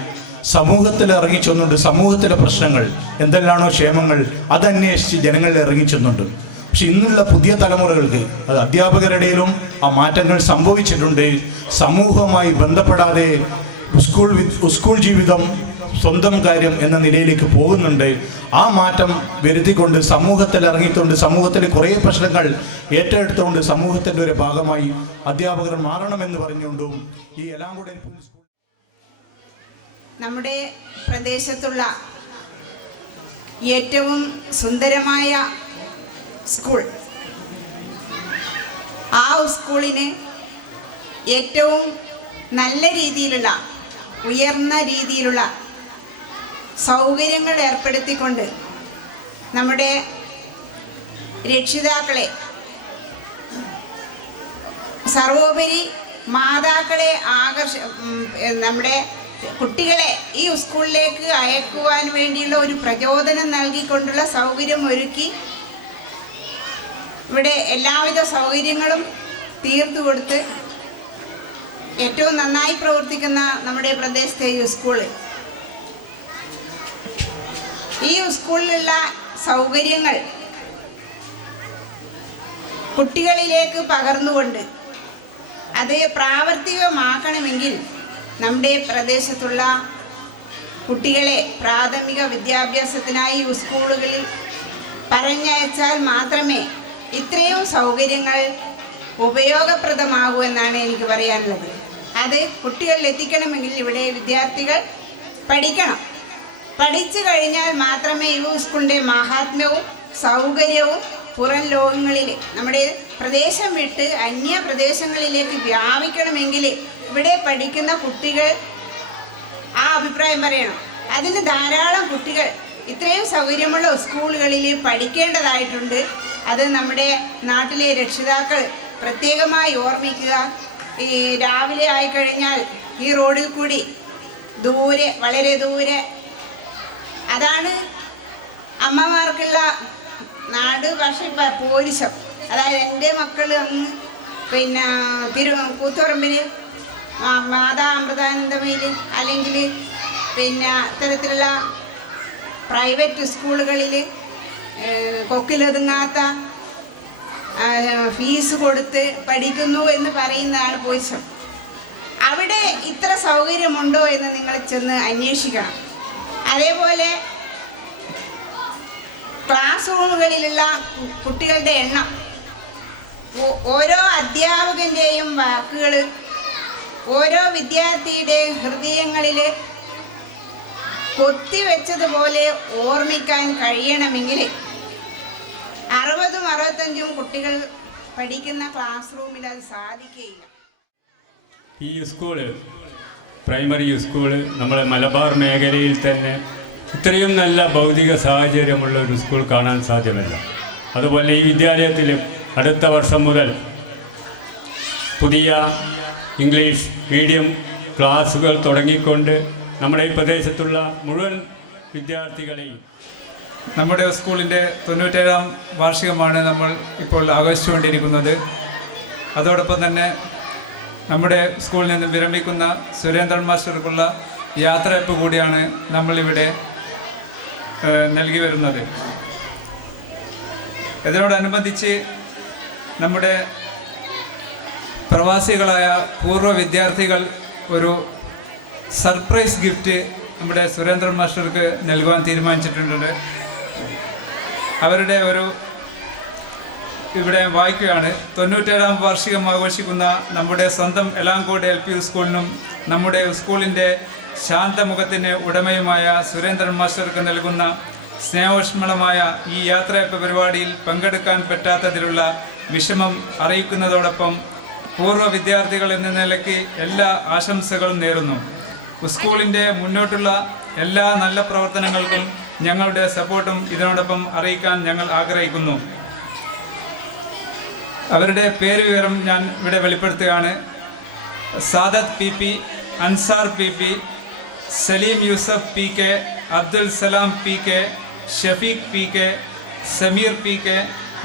സമൂഹത്തിൽ ഇറങ്ങിച്ചെന്നുണ്ട്. സമൂഹത്തിലെ പ്രശ്നങ്ങൾ എന്തെല്ലാണോ ക്ഷേമങ്ങൾ അതന്വേഷിച്ച് ജനങ്ങളിൽ ഇറങ്ങിച്ചെന്നുണ്ട്. പക്ഷെ ഇന്നുള്ള പുതിയ തലമുറകൾക്ക് അത് അധ്യാപകരുടെയിലും ആ മാറ്റങ്ങൾ സംഭവിച്ചിട്ടുണ്ട്. സമൂഹവുമായി ബന്ധപ്പെടാതെ സ്കൂൾ ജീവിതം സ്വന്തം കാര്യം എന്ന നിലയിലേക്ക് പോകുന്നുണ്ട്. ആ മാറ്റം വരുത്തിക്കൊണ്ട് സമൂഹത്തിൽ ഇറങ്ങിക്കൊണ്ട് സമൂഹത്തിലെ കുറേ പ്രശ്നങ്ങൾ ഏറ്റെടുത്തുകൊണ്ട് സമൂഹത്തിൻ്റെ ഒരു ഭാഗമായി അധ്യാപകർ മാറണമെന്ന് പറഞ്ഞുകൊണ്ടും ഈ എലാങ്കോട് നമ്മുടെ പ്രദേശത്തുള്ള ഏറ്റവും സുന്ദരമായ സ്കൂൾ, ആ സ്കൂളിന് ഏറ്റവും നല്ല രീതിയിലുള്ള ഉയർന്ന രീതിയിലുള്ള സൗകര്യങ്ങൾ ഏർപ്പെടുത്തിക്കൊണ്ട് നമ്മുടെ രക്ഷിതാക്കളെ, സർവോപരി മാതാക്കളെ നമ്മുടെ കുട്ടികളെ ഈ സ്കൂളിലേക്ക് അയക്കുവാൻ വേണ്ടിയുള്ള ഒരു പ്രചോദനം നൽകിക്കൊണ്ടുള്ള സൗകര്യം ഒരുക്കി ഇവിടെ എല്ലാവിധ സൗകര്യങ്ങളും തീർത്തു കൊടുത്ത് ഏറ്റവും നന്നായി പ്രവർത്തിക്കുന്ന നമ്മുടെ പ്രദേശത്തെ ഈ സ്കൂള് ഈ സ്കൂളിലുള്ള സൗകര്യങ്ങൾ കുട്ടികളിലേക്ക് പകർന്നുകൊണ്ട് അത് പ്രാവർത്തികമാക്കണമെങ്കിൽ നമ്മുടെ പ്രദേശത്തുള്ള കുട്ടികളെ പ്രാഥമിക വിദ്യാഭ്യാസത്തിനായി സ്കൂളുകളിൽ പറഞ്ഞയച്ചാൽ മാത്രമേ ഇത്രയും സൗകര്യങ്ങൾ ഉപയോഗപ്രദമാകൂ എന്നാണ് എനിക്ക് പറയാനുള്ളത്. അത് കുട്ടികളിൽ എത്തിക്കണമെങ്കിൽ ഇവിടെ വിദ്യാർത്ഥികൾ പഠിക്കണം. പഠിച്ചു കഴിഞ്ഞാൽ മാത്രമേ ഈ സ്കൂളിൻ്റെ മഹാത്മ്യവും സൗകര്യവും പുറം ലോകങ്ങളിൽ നമ്മുടെ പ്രദേശം വിട്ട് അന്യ പ്രദേശങ്ങളിലേക്ക് വ്യാപിക്കണമെങ്കിൽ ഇവിടെ പഠിക്കുന്ന കുട്ടികൾ ആ അഭിപ്രായം പറയണം. അതിന് ധാരാളം കുട്ടികൾ ഇത്രയും സൗകര്യമുള്ള സ്കൂളുകളിൽ പഠിക്കേണ്ടതായിട്ടുണ്ട്. അത് നമ്മുടെ നാട്ടിലെ രക്ഷിതാക്കൾ പ്രത്യേകമായി ഓർമ്മിക്കുക. ഈ രാവിലെ ആയിക്കഴിഞ്ഞാൽ ഈ റോഡിൽ കൂടി ദൂരെ, വളരെ ദൂരെ, അതാണ് അമ്മമാർക്കുള്ള നാട് ഭാഷ പോരിശം. അതായത് എൻ്റെ മക്കൾ അങ്ങ് പിന്നെ കൂത്തുപറമ്പിൽ മാതാ അമൃതാനന്ദമയിൽ അല്ലെങ്കിൽ പിന്നെ അത്തരത്തിലുള്ള പ്രൈവറ്റ് സ്കൂളുകളിൽ കൊക്കിലൊതുങ്ങാത്ത ഫീസ് കൊടുത്ത് പഠിക്കുന്നു എന്ന് പറയുന്നതാണ് പോരിശം. അവിടെ ഇത്ര സൗകര്യമുണ്ടോ എന്ന് നിങ്ങൾ ചെന്ന് അന്വേഷിക്കണം. അതേപോലെ ക്ലാസ് റൂമുകളിലുള്ള കുട്ടികളുടെ എണ്ണം, ഓരോ അധ്യാപകൻ്റെയും വാക്കുകൾ ഓരോ വിദ്യാർത്ഥിയുടെ ഹൃദയങ്ങളിൽ കൊത്തിവെച്ചതുപോലെ ഓർമ്മിക്കാൻ കഴിയണമെങ്കിൽ 60-65 കുട്ടികൾ പഠിക്കുന്ന ക്ലാസ് റൂമിൽ അത് സാധിക്കുകയില്ല. ഈ സ്കൂള്, പ്രൈമറി സ്കൂള് നമ്മളെ മലബാർ മേഖലയിൽ തന്നെ ഇത്രയും നല്ല ഭൗതിക സാഹചര്യമുള്ള ഒരു സ്കൂൾ കാണാൻ സാധ്യമല്ല. അതുപോലെ ഈ വിദ്യാലയത്തിൽ അടുത്ത വർഷം മുതൽ പുതിയ ഇംഗ്ലീഷ് മീഡിയം ക്ലാസുകൾ തുടങ്ങിക്കൊണ്ട് നമ്മുടെ ഈ പ്രദേശത്തുള്ള മുഴുവൻ വിദ്യാർത്ഥികളെയും നമ്മുടെ സ്കൂളിൻ്റെ 97ാം വാർഷികമാണ് നമ്മൾ ഇപ്പോൾ ആഘോഷിച്ചുകൊണ്ടിരിക്കുന്നത്. അതോടൊപ്പം തന്നെ നമ്മുടെ സ്കൂളിൽ നിന്ന് വിരമിക്കുന്ന സുരേന്ദ്രൻ മാസ്റ്റർക്കുള്ള യാത്രയപ്പ് കൂടിയാണ് നമ്മളിവിടെ നൽകി വരുന്നത്. ഇതിനോടനുബന്ധിച്ച് നമ്മുടെ പ്രവാസികളായ പൂർവ്വ വിദ്യാർത്ഥികൾ ഒരു സർപ്രൈസ് ഗിഫ്റ്റ് നമ്മുടെ സുരേന്ദ്രൻ മാസ്റ്റർക്ക് നൽകുവാൻ തീരുമാനിച്ചിട്ടുണ്ട്. അവരുടെ ഇവിടെ വായിക്കുകയാണ്. 97ാം വാർഷികം ആഘോഷിക്കുന്ന നമ്മുടെ സ്വന്തം എലാങ്കോട് LP സ്കൂളിനും നമ്മുടെ സ്കൂളിൻ്റെ ശാന്തമുഖത്തിന് ഉടമയുമായ സുരേന്ദ്രൻ മാസ്റ്റർക്ക് നൽകുന്ന സ്നേഹോഷ്മളമായ ഈ യാത്രയപ്പ് പരിപാടിയിൽ പങ്കെടുക്കാൻ പറ്റാത്തതിലുള്ള വിഷമം അറിയിക്കുന്നതോടൊപ്പം പൂർവ്വ വിദ്യാർത്ഥികൾ എന്ന നിലയ്ക്ക് എല്ലാ ആശംസകളും നേരുന്നു. സ്കൂളിൻ്റെ മുന്നോട്ടുള്ള എല്ലാ നല്ല പ്രവർത്തനങ്ങൾക്കും ഞങ്ങളുടെ സപ്പോർട്ടും ഇതിനോടൊപ്പം അറിയിക്കാൻ ഞങ്ങൾ ആഗ്രഹിക്കുന്നു. അവരുടെ പേര് വിവരം ഞാൻ ഇവിടെ വെളിപ്പെടുത്തുകയാണ്. Sadath PP, Ansar PP, Saleem Yusuf PK, Abdul Salam PK, Shafeeq PK, Sameer PK,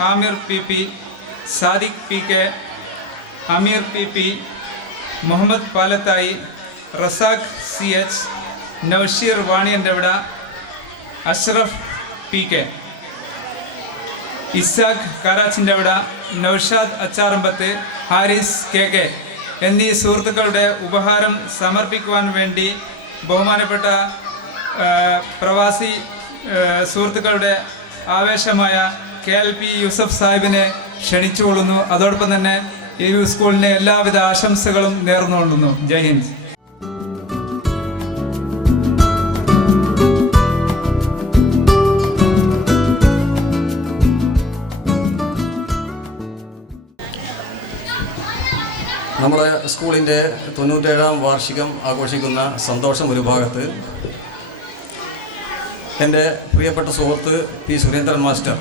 Aamir PP, Sadiq PK, അമീർ PP, Muhammad Palathayi, Razak CH, നൗഷീർ വാണിയൻ്റെവിട, Ashraf PK, Isaac കാരാച്ചിൻ്റെവിട, Naushad Acharambath, Haris KK എന്നീ സുഹൃത്തുക്കളുടെ ഉപഹാരം സമർപ്പിക്കുവാൻ വേണ്ടി ബഹുമാനപ്പെട്ട പ്രവാസി സുഹൃത്തുക്കളുടെ ആവേശമായ KLP യൂസഫ് സാഹിബിനെ ക്ഷണിച്ചുകൊള്ളുന്നു. അതോടൊപ്പം തന്നെ ഈ സ്കൂളിന് എല്ലാവിധ ആശംസകളും നേർന്നുകൊള്ളുന്നു. ജയ് ഹിന്ദ്. നമ്മുടെ സ്കൂളിൻ്റെ 97ാം വാർഷികം ആഘോഷിക്കുന്ന സന്തോഷം ഒരു ഭാഗത്ത്, എൻ്റെ പ്രിയപ്പെട്ട സുഹൃത്ത് P. സുരേന്ദ്രൻ മാസ്റ്റർ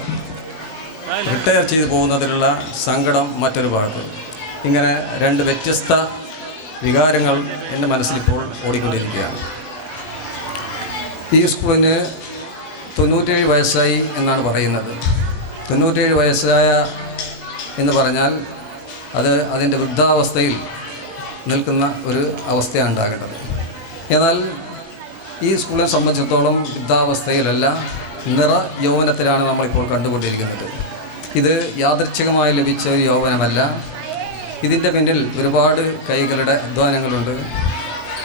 റിട്ടയർ ചെയ്തു പോകുന്നതിലുള്ള സങ്കടം മറ്റൊരു ഭാഗത്ത്. ഇങ്ങനെ രണ്ട് വ്യത്യസ്ത വികാരങ്ങൾ എൻ്റെ മനസ്സിലിപ്പോൾ ഓടിക്കൊണ്ടിരിക്കുകയാണ്. ഈ സ്കൂളിന് 97 വയസ്സായി എന്നാണ് പറയുന്നത്. 97 വയസ്സായ എന്ന് പറഞ്ഞാൽ അത് അതിൻ്റെ വൃദ്ധാവസ്ഥയിൽ നിൽക്കുന്ന ഒരു അവസ്ഥയാണ് ഉണ്ടാകേണ്ടത്. എന്നാൽ ഈ സ്കൂളിനെ സംബന്ധിച്ചിടത്തോളം വൃദ്ധാവസ്ഥയിലല്ല, നിറ യൗവനത്തിലാണ് നമ്മളിപ്പോൾ കണ്ടുകൊണ്ടിരിക്കുന്നത്. ഇത് യാദൃച്ഛികമായി ലഭിച്ച ഒരു യൗവനമല്ല. ഇതിൻ്റെ പിന്നിൽ ഒരുപാട് കൈകളുടെ അധ്വാനങ്ങളുണ്ട്.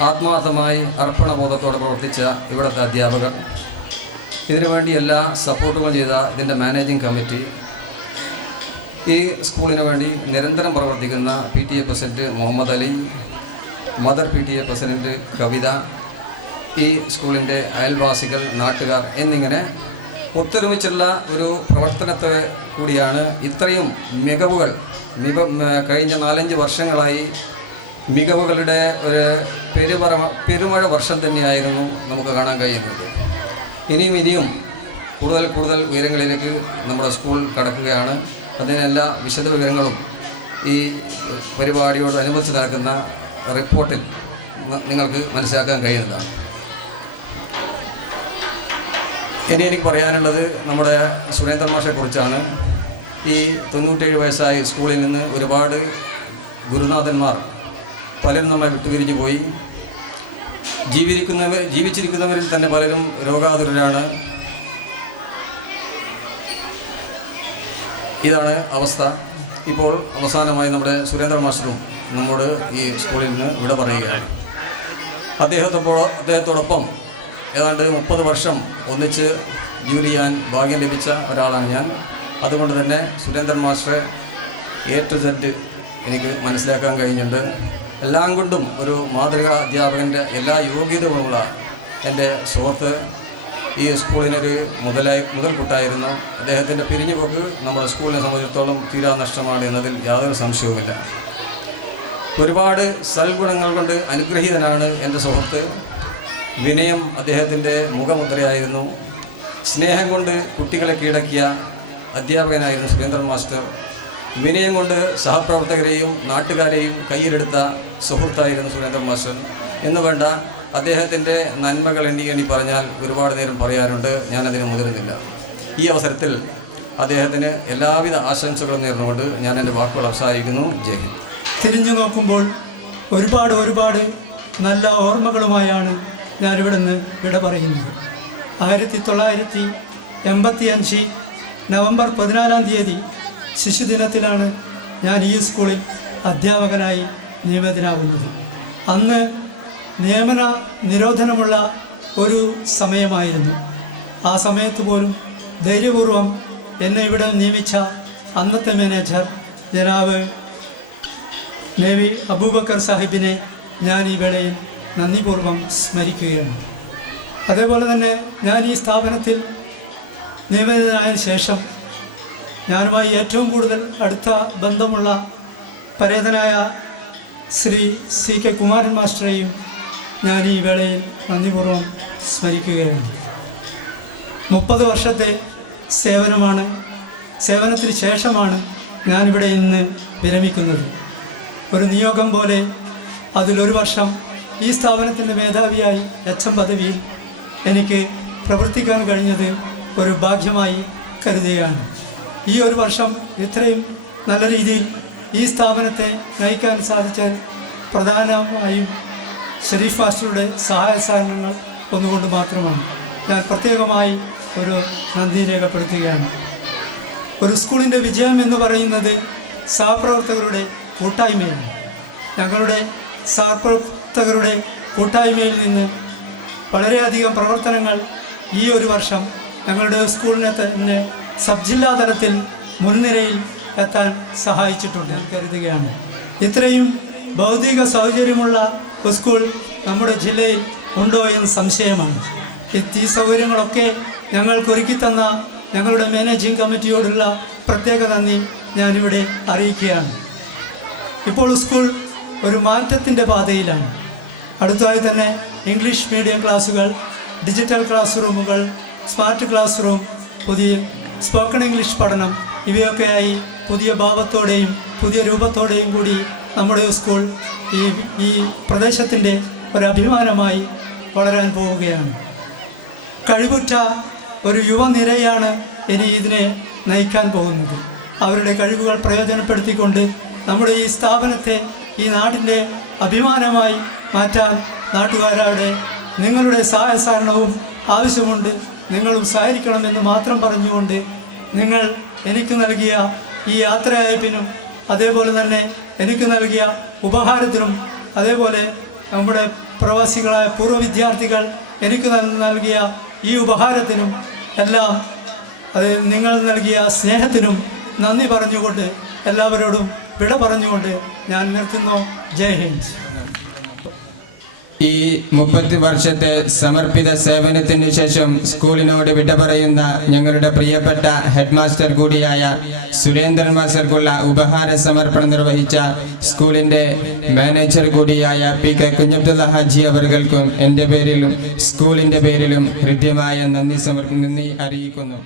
ആത്മാർത്ഥമായി അർപ്പണബോധത്തോടെ പ്രവർത്തിച്ച ഇവിടുത്തെ അധ്യാപകർ, ഇതിനുവേണ്ടി എല്ലാ സപ്പോർട്ടുകളും ചെയ്ത ഇതിൻ്റെ മാനേജിംഗ് കമ്മിറ്റി, ഈ സ്കൂളിന് വേണ്ടി നിരന്തരം പ്രവർത്തിക്കുന്ന PTA president Muhammad Ali, mother PTA president Kavitha, ഈ സ്കൂളിൻ്റെ അയൽവാസികൾ, നാട്ടുകാർ എന്നിങ്ങനെ ഒത്തൊരുമിച്ചുള്ള ഒരു പ്രവർത്തനത്തെ കൂടിയാണ് ഇത്രയും മികവുകൾ കഴിഞ്ഞ 4-5 വർഷങ്ങളായി മികവുകളുടെ ഒരു പെരുമഴ വർഷം തന്നെയായിരുന്നു നമുക്ക് കാണാൻ കഴിയുന്നത്. ഇനിയും കൂടുതൽ ഉയരങ്ങളിലേക്ക് നമ്മുടെ സ്കൂൾ കടക്കുകയാണ്. അതിനെല്ലാ വിശദ വിവരങ്ങളും ഈ പരിപാടിയോടനുബന്ധിച്ച് നടക്കുന്ന റിപ്പോർട്ടിൽ നിങ്ങൾക്ക് മനസ്സിലാക്കാൻ കഴിയുന്നതാണ്. ഇനി എനിക്ക് പറയാനുള്ളത് നമ്മുടെ സുരേന്ദ്രൻ മാഷെക്കുറിച്ചാണ്. ഈ 97 വയസ്സായി സ്കൂളിൽ നിന്ന് ഒരുപാട് ഗുരുനാഥന്മാർ പലരും നമ്മെ വിട്ടുപിരിഞ്ഞു പോയി. ജീവിച്ചിരിക്കുന്നവരിൽ തന്നെ പലരും രോഗാതുരരാണ്. ഇതാണ് അവസ്ഥ. ഇപ്പോൾ അവസാനമായി നമ്മുടെ സുരേന്ദ്രൻ മാസ്റ്ററും നമ്മോട് ഈ സ്കൂളിൽ നിന്ന് വിട പറയുകയാണ്. അദ്ദേഹത്തോടൊപ്പം ഏതാണ്ട് 30 വർഷം ഒന്നിച്ച് ജോലി ചെയ്യാൻ ഭാഗ്യം ലഭിച്ച ഒരാളാണ് ഞാൻ. അതുകൊണ്ട് തന്നെ സുരേന്ദ്രൻ മാസ്റ്ററെ A to Z എനിക്ക് മനസ്സിലാക്കാൻ കഴിഞ്ഞിട്ടുണ്ട്. എല്ലാം കൊണ്ടും ഒരു മാതൃകാ അധ്യാപകൻ്റെ എല്ലാ യോഗ്യതകളുമുള്ള എൻ്റെ സുഹൃത്ത് ഈ സ്കൂളിനൊരു മുതൽക്കൂട്ടായിരുന്നു. അദ്ദേഹത്തിൻ്റെ പിരിഞ്ഞുപോക്ക് നമ്മുടെ സ്കൂളിനെ സംബന്ധിച്ചിടത്തോളം തീരാ നഷ്ടമാണ് എന്നതിൽ യാതൊരു സംശയവുമില്ല. ഒരുപാട് സൽഗുണങ്ങൾ കൊണ്ട് അനുഗ്രഹീതനാണ് എൻ്റെ സുഹൃത്ത്. വിനയം അദ്ദേഹത്തിൻ്റെ മുഖമുദ്രയായിരുന്നു. സ്നേഹം കൊണ്ട് കുട്ടികളെ കീഴടക്കിയ അധ്യാപകനായിരുന്നു സുരേന്ദ്രൻ മാസ്റ്റർ. വിനയം കൊണ്ട് സഹപ്രവർത്തകരെയും നാട്ടുകാരെയും കയ്യിലെടുത്ത സുഹൃത്തായിരുന്നു സുരേന്ദ്രൻ മാസ്റ്റർ. എന്ന് വേണ്ട അദ്ദേഹത്തിൻ്റെ നന്മകൾ എണ്ണി പറഞ്ഞാൽ ഒരുപാട് നേരം പറയാനുണ്ട്. ഞാനതിന് മുതിരുന്നില്ല. ഈ അവസരത്തിൽ അദ്ദേഹത്തിന് എല്ലാവിധ ആശംസകളും നേർന്നുകൊണ്ട് ഞാൻ എൻ്റെ വാക്കുകൾ അവസാനിക്കുന്നു. ജയ് ഹിന്ദ്. തിരിഞ്ഞു നോക്കുമ്പോൾ ഒരുപാട് നല്ല ഓർമ്മകളുമായാണ് ഞാനിവിടെ നിന്ന് വിട പറയുന്നത്. 1985 നവംബർ 14-ാം തീയതി ശിശുദിനത്തിലാണ് ഞാൻ ഈ സ്കൂളിൽ അധ്യാപകനായി നിയമിതനാകുന്നത്. അന്ന് നിയമന നിരോധനമുള്ള ഒരു സമയമായിരുന്നു. ആ സമയത്ത് പോലും ധൈര്യപൂർവം എന്നെ ഇവിടെ നിയമിച്ച അന്നത്തെ മാനേജർ ജനാബ് നേവി അബൂബക്കർ സാഹിബിനെ ഞാൻ ഈ വേളയിൽ നന്ദിപൂർവ്വം സ്മരിക്കുകയാണ്. അതേപോലെ തന്നെ ഞാൻ ഈ സ്ഥാപനത്തിൽ നിയമിതനായ ശേഷം ഞാനുമായി ഏറ്റവും കൂടുതൽ അടുത്ത ബന്ധമുള്ള പരേതനായ ശ്രീ CK കുമാരൻ മാസ്റ്ററെയും ഞാൻ ഈ വേളയിൽ നന്ദിപൂർവ്വം സ്മരിക്കുകയാണ്. 30 വർഷത്തെ സേവനത്തിന് ശേഷമാണ് ഞാനിവിടെ ഇന്ന് വിരമിക്കുന്നത്. ഒരു നിയോഗം പോലെ അതിലൊരു വർഷം ഈ സ്ഥാപനത്തിൻ്റെ മേധാവിയായി HM പദവിയിൽ എനിക്ക് പ്രവർത്തിക്കാൻ കഴിഞ്ഞത് ഒരു ഭാഗ്യമായി കരുതുകയാണ്. ഈ ഒരു വർഷം ഇത്രയും നല്ല രീതിയിൽ ഈ സ്ഥാപനത്തെ നയിക്കാൻ സാധിച്ചാൽ പ്രധാനമായും ഷെരീഫ് മാസ്റ്ററുടെ സഹായ സഹകരണങ്ങൾ ഒന്നുകൊണ്ട് മാത്രമാണ്. ഞാൻ പ്രത്യേകമായി ഒരു നന്ദി രേഖപ്പെടുത്തുകയാണ്. ഒരു സ്കൂളിൻ്റെ വിജയം എന്ന് പറയുന്നത് സഹപ്രവർത്തകരുടെ കൂട്ടായ്മയാണ്. ഞങ്ങളുടെ സഹപ്രവർത്തകരുടെ കൂട്ടായ്മയിൽ നിന്ന് വളരെയധികം പ്രവർത്തനങ്ങൾ ഈ ഒരു വർഷം ഞങ്ങളുടെ സ്കൂളിനെ തന്നെ സബ് ജില്ലാ തലത്തിൽ മുൻനിരയിൽ എത്താൻ സഹായിച്ചിട്ടുണ്ട് ഞാൻ കരുതുകയാണ്. ഇത്രയും ഭൗതിക സൗകര്യമുള്ള ഒരു സ്കൂൾ നമ്മുടെ ജില്ലയിൽ ഉണ്ടോ എന്ന് സംശയമാണ്. ഈ സൗകര്യങ്ങളൊക്കെ ഞങ്ങൾക്ക് ഒരുക്കിത്തന്ന ഞങ്ങളുടെ മാനേജിംഗ് കമ്മിറ്റിയോടുള്ള പ്രത്യേക നന്ദി ഞാനിവിടെ അറിയിക്കുകയാണ്. ഇപ്പോൾ സ്കൂൾ ഒരു മാറ്റത്തിൻ്റെ പാതയിലാണ്. അടുത്തതായി തന്നെ ഇംഗ്ലീഷ് മീഡിയം ക്ലാസ്സുകൾ, ഡിജിറ്റൽ ക്ലാസ് റൂമുകൾ, സ്മാർട്ട് ക്ലാസ് റൂം, പുതിയ സ്പോക്കൺ ഇംഗ്ലീഷ് പഠനം ഇവയൊക്കെയായി പുതിയ ഭാവത്തോടെയും പുതിയ രൂപത്തോടെയും കൂടി നമ്മുടെ സ്കൂൾ ഈ പ്രദേശത്തിൻ്റെ ഒരഭിമാനമായി വളരാൻ പോവുകയാണ്. കഴിവുറ്റ ഒരു യുവനിരയാണ് ഇനി ഇതിനെ നയിക്കാൻ പോകുന്നത്. അവരുടെ കഴിവുകൾ പ്രയോജനപ്പെടുത്തിക്കൊണ്ട് നമ്മുടെ ഈ സ്ഥാപനത്തെ ഈ നാടിൻ്റെ അഭിമാനമായി മാറ്റാൻ നാട്ടുകാരുടെ നിങ്ങളുടെ സഹായ സഹകരണവും ആവശ്യമുണ്ട്. നിങ്ങളും സഹകരിക്കണമെന്ന് മാത്രം പറഞ്ഞുകൊണ്ട് നിങ്ങൾ എനിക്ക് നൽകിയ ഈ യാത്രയയപ്പിനും അതേപോലെ തന്നെ എനിക്ക് നൽകിയ ഉപഹാരത്തിനും അതേപോലെ നമ്മുടെ പ്രവാസികളായ പൂർവ്വ വിദ്യാർത്ഥികൾ എനിക്ക് നൽകിയ ഈ ഉപഹാരത്തിനും എല്ലാം അത് നിങ്ങൾ നൽകിയ സ്നേഹത്തിനും നന്ദി പറഞ്ഞുകൊണ്ട് എല്ലാവരോടും വിട പറഞ്ഞുകൊണ്ട് ഞാൻ നിർത്തുന്നു. ജയ് ഹിന്ദ്. ഈ 30 വർഷത്തെ സമർപ്പിത സേവനത്തിനു ശേഷം സ്കൂളിനോട് വിട പറയുന്ന ഞങ്ങളുടെ പ്രിയപ്പെട്ട ഹെഡ് മാസ്റ്റർ കൂടിയായ സുരേന്ദ്രൻ മാസ്റ്റർക്കുള്ള ഉപഹാര സമർപ്പണം നിർവഹിച്ച സ്കൂളിൻ്റെ മാനേജർ കൂടിയായ PK കുഞ്ഞബ്ദുള്ള ഹാജി അവർക്കും എൻ്റെ പേരിലും സ്കൂളിൻ്റെ പേരിലും ഹൃദ്യമായ നന്ദി അറിയിക്കുന്നു.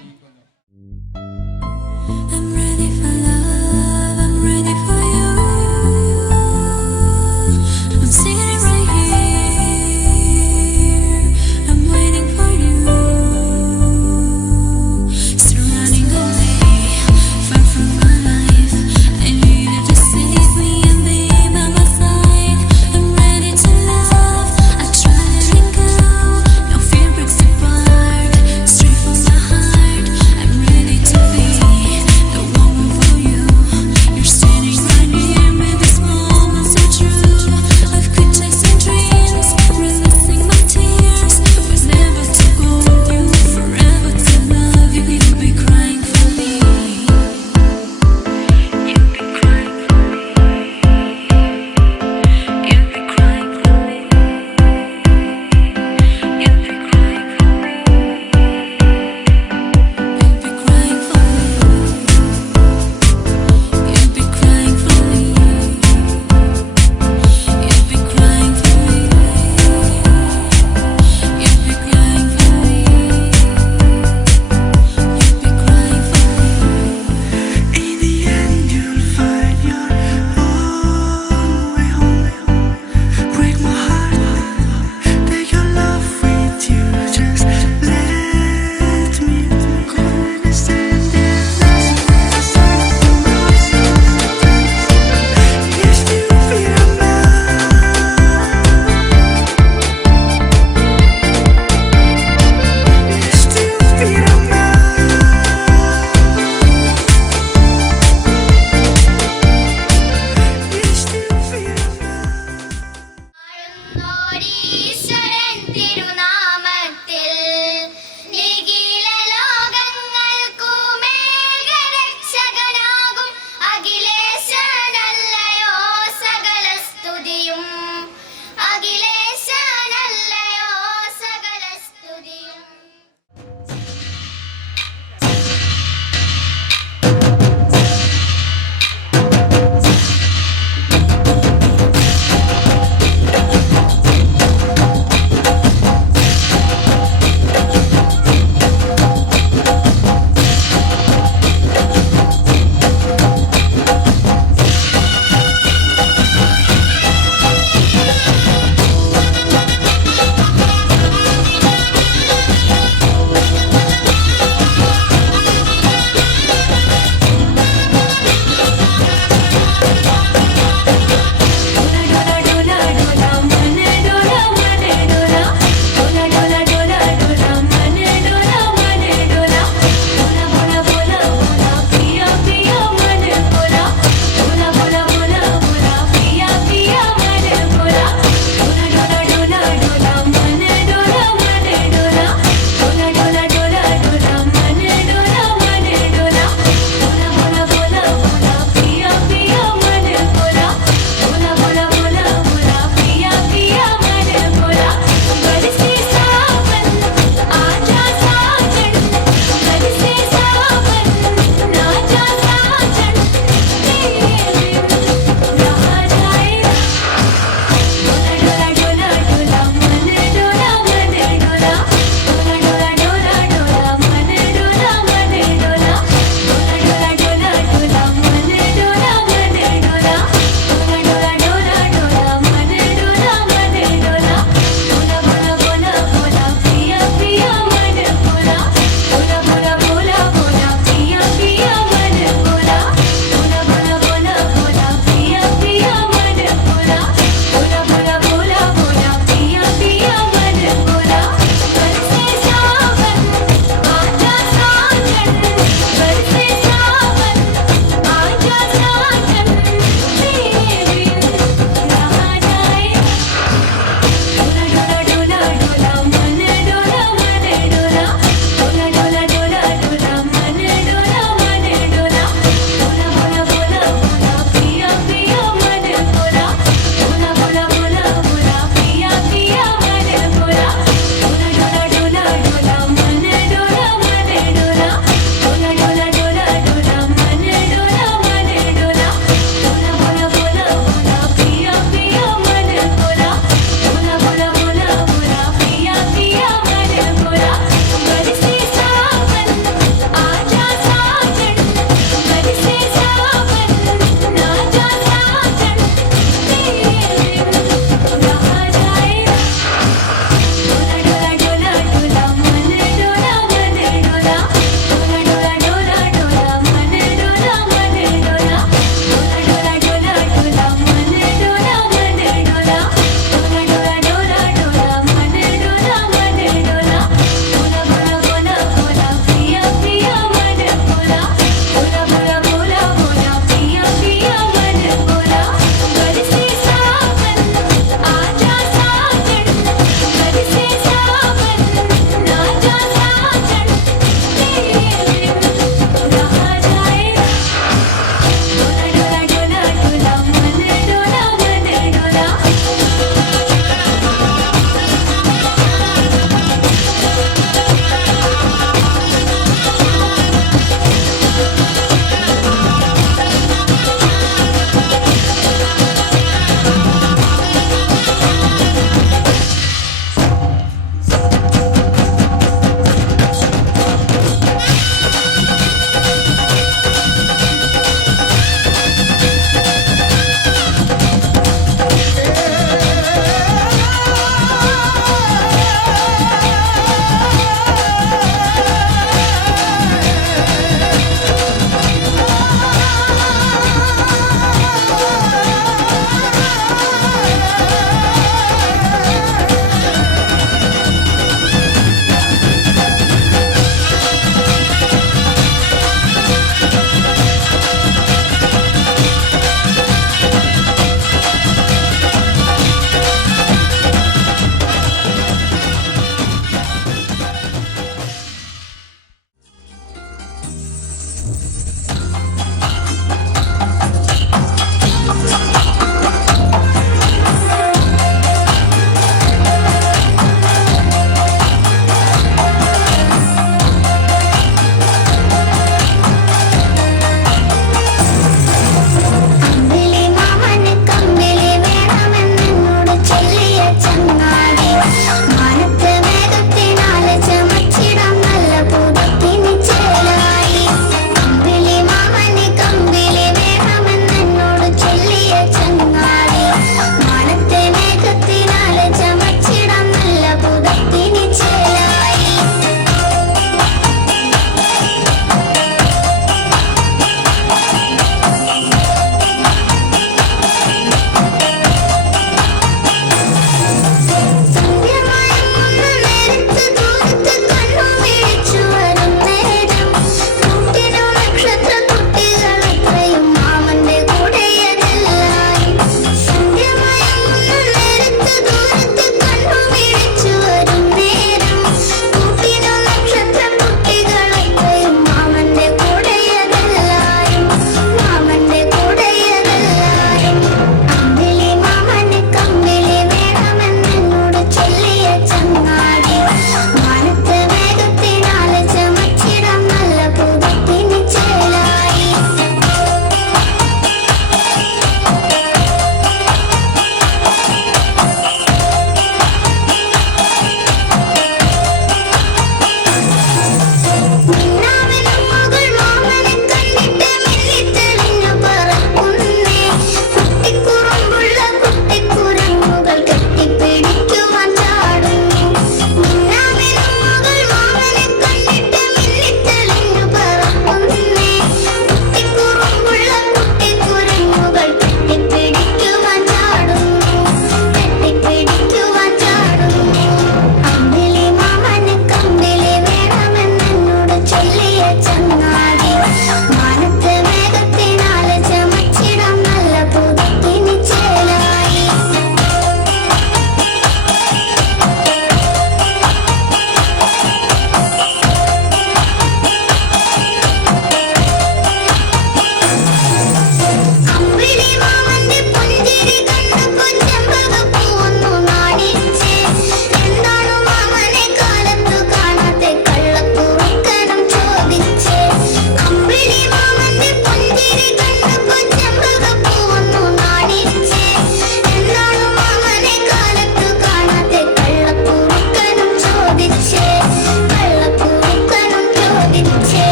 Straight from my heart.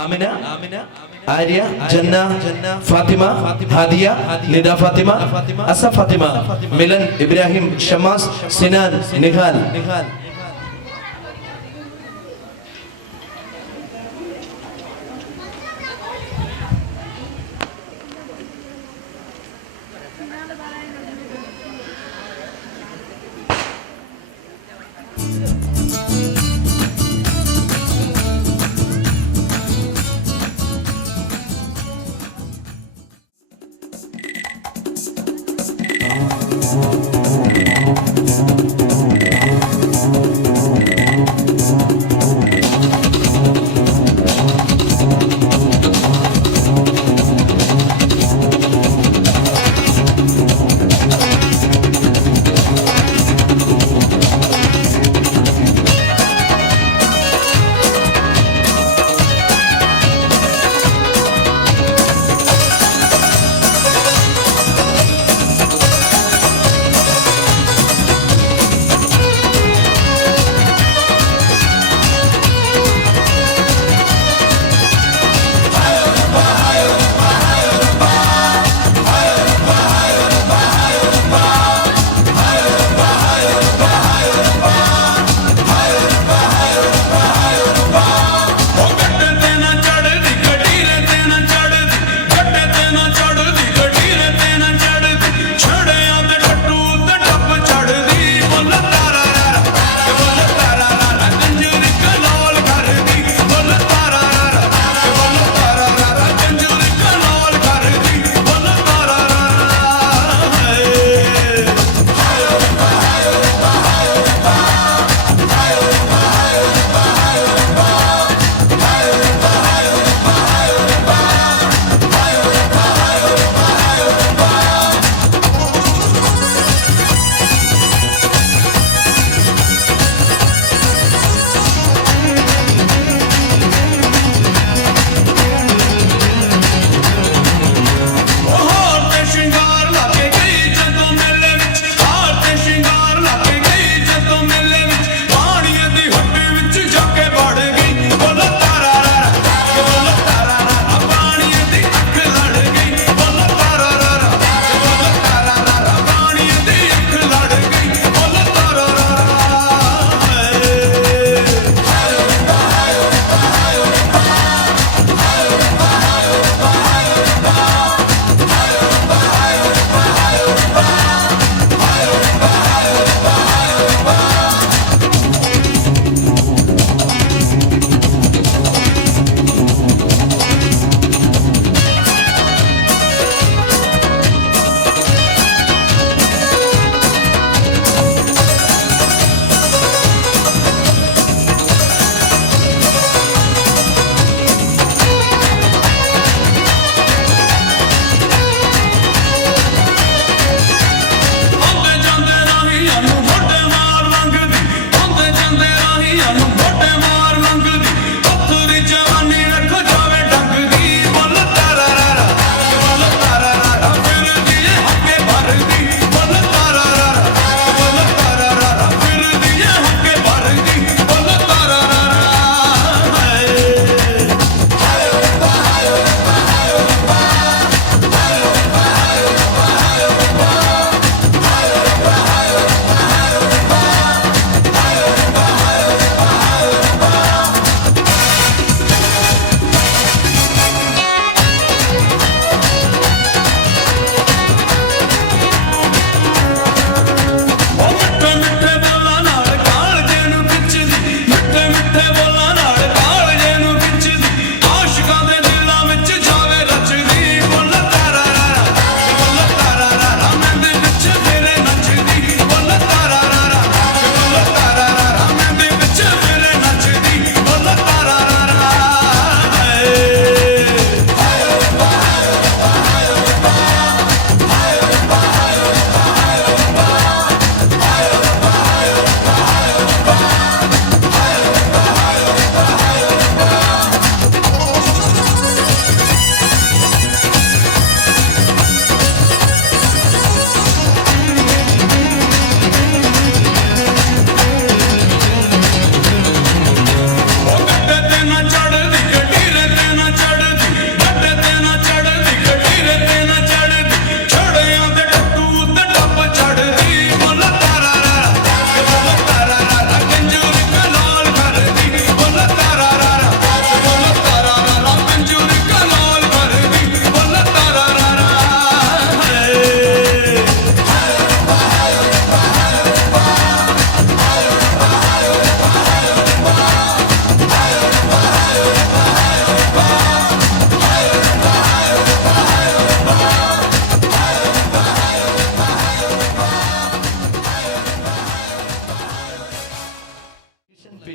Amina, Arya, ജന്ന, Fathima, Hadiya, Nida Fathima, Asa Fathima, Milan, Ibrahim, Shamas, Sinan, Nihal.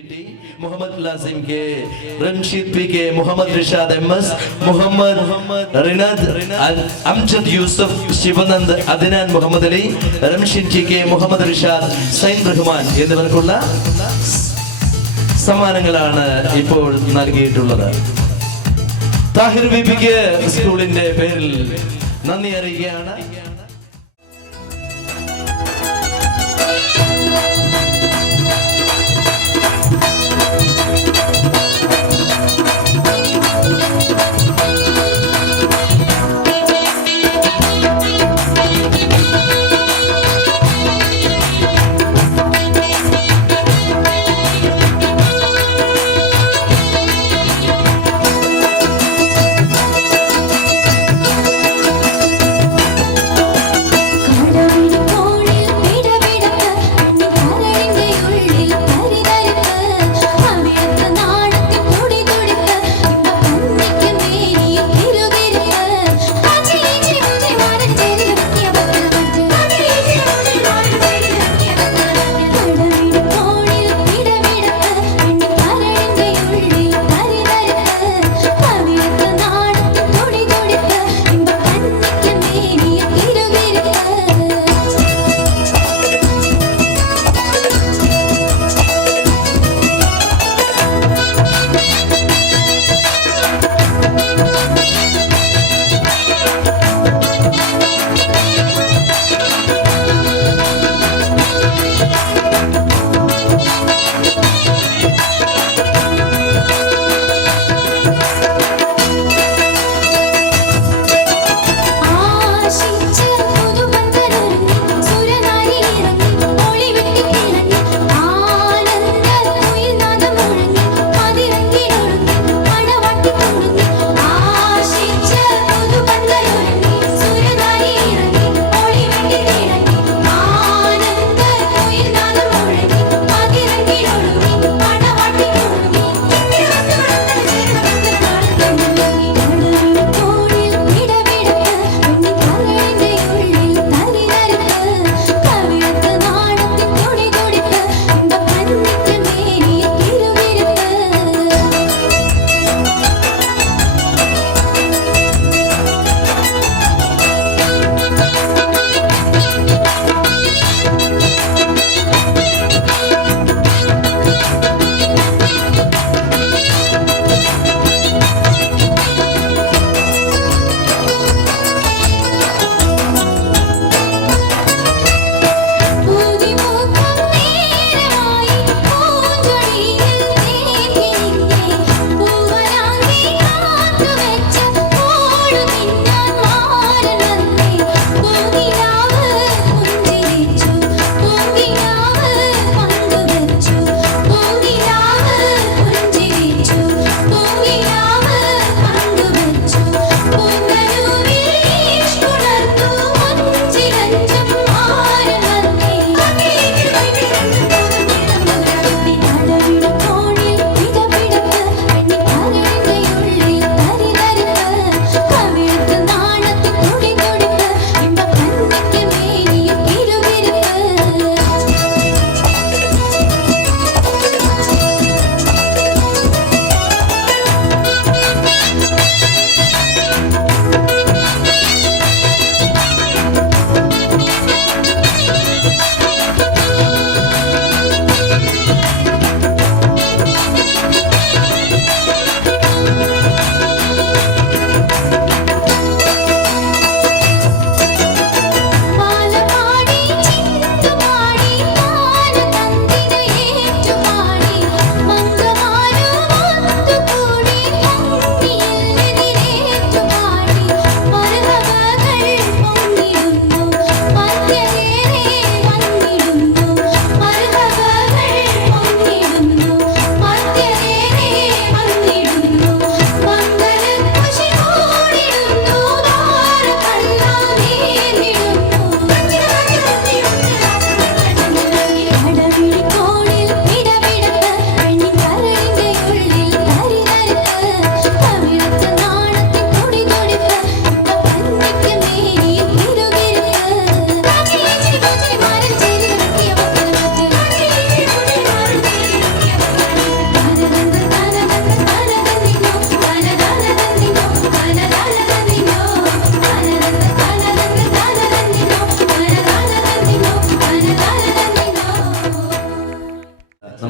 Muhammad Lasim K, Ramsheed P K, Muhammad Rishad MS, Muhammad Rinad, Amjad Yusuf, Sivanand, Adnan Muhammad Ali, Ramsheed G K, Muhammad Rishad, Zain Rahman എന്നിവർക്കുള്ള സമ്മാനങ്ങളാണ് ഇപ്പോൾ നൽകിയിട്ടുള്ളത്. താഹിർ ബിബിക്ക് സ്കൂളിന്റെ പേരിൽ നന്ദി അറിയിക്കുകയാണ്.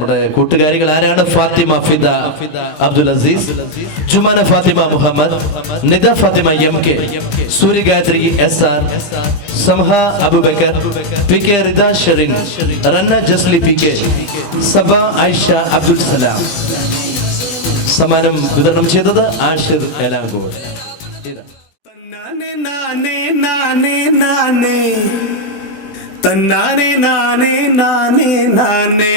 നമ്മുടെ കൂട്ടുകാരികൾ ആരാണ്? ഫാത്തിമ ഫിദ അബ്ദുൽ അസീസ്, ജുമാന ഫാത്തിമ മുഹമ്മദ്, നിദ ഫാത്തിമ MK, സൂര്യ Gayathri SR, സംഹ Abubakar, PK Rida Sherin, റന്ന Jesly PK, സബ ആയിഷ അബ്ദുൽ സലാം. സമ്മാനം വിതരണം ചെയ്തത് ആഷിർ എലാങ്കോട്. നാനേ നാനേ നാനേ തന്നാനേ നാനേ നാനേ നാനേ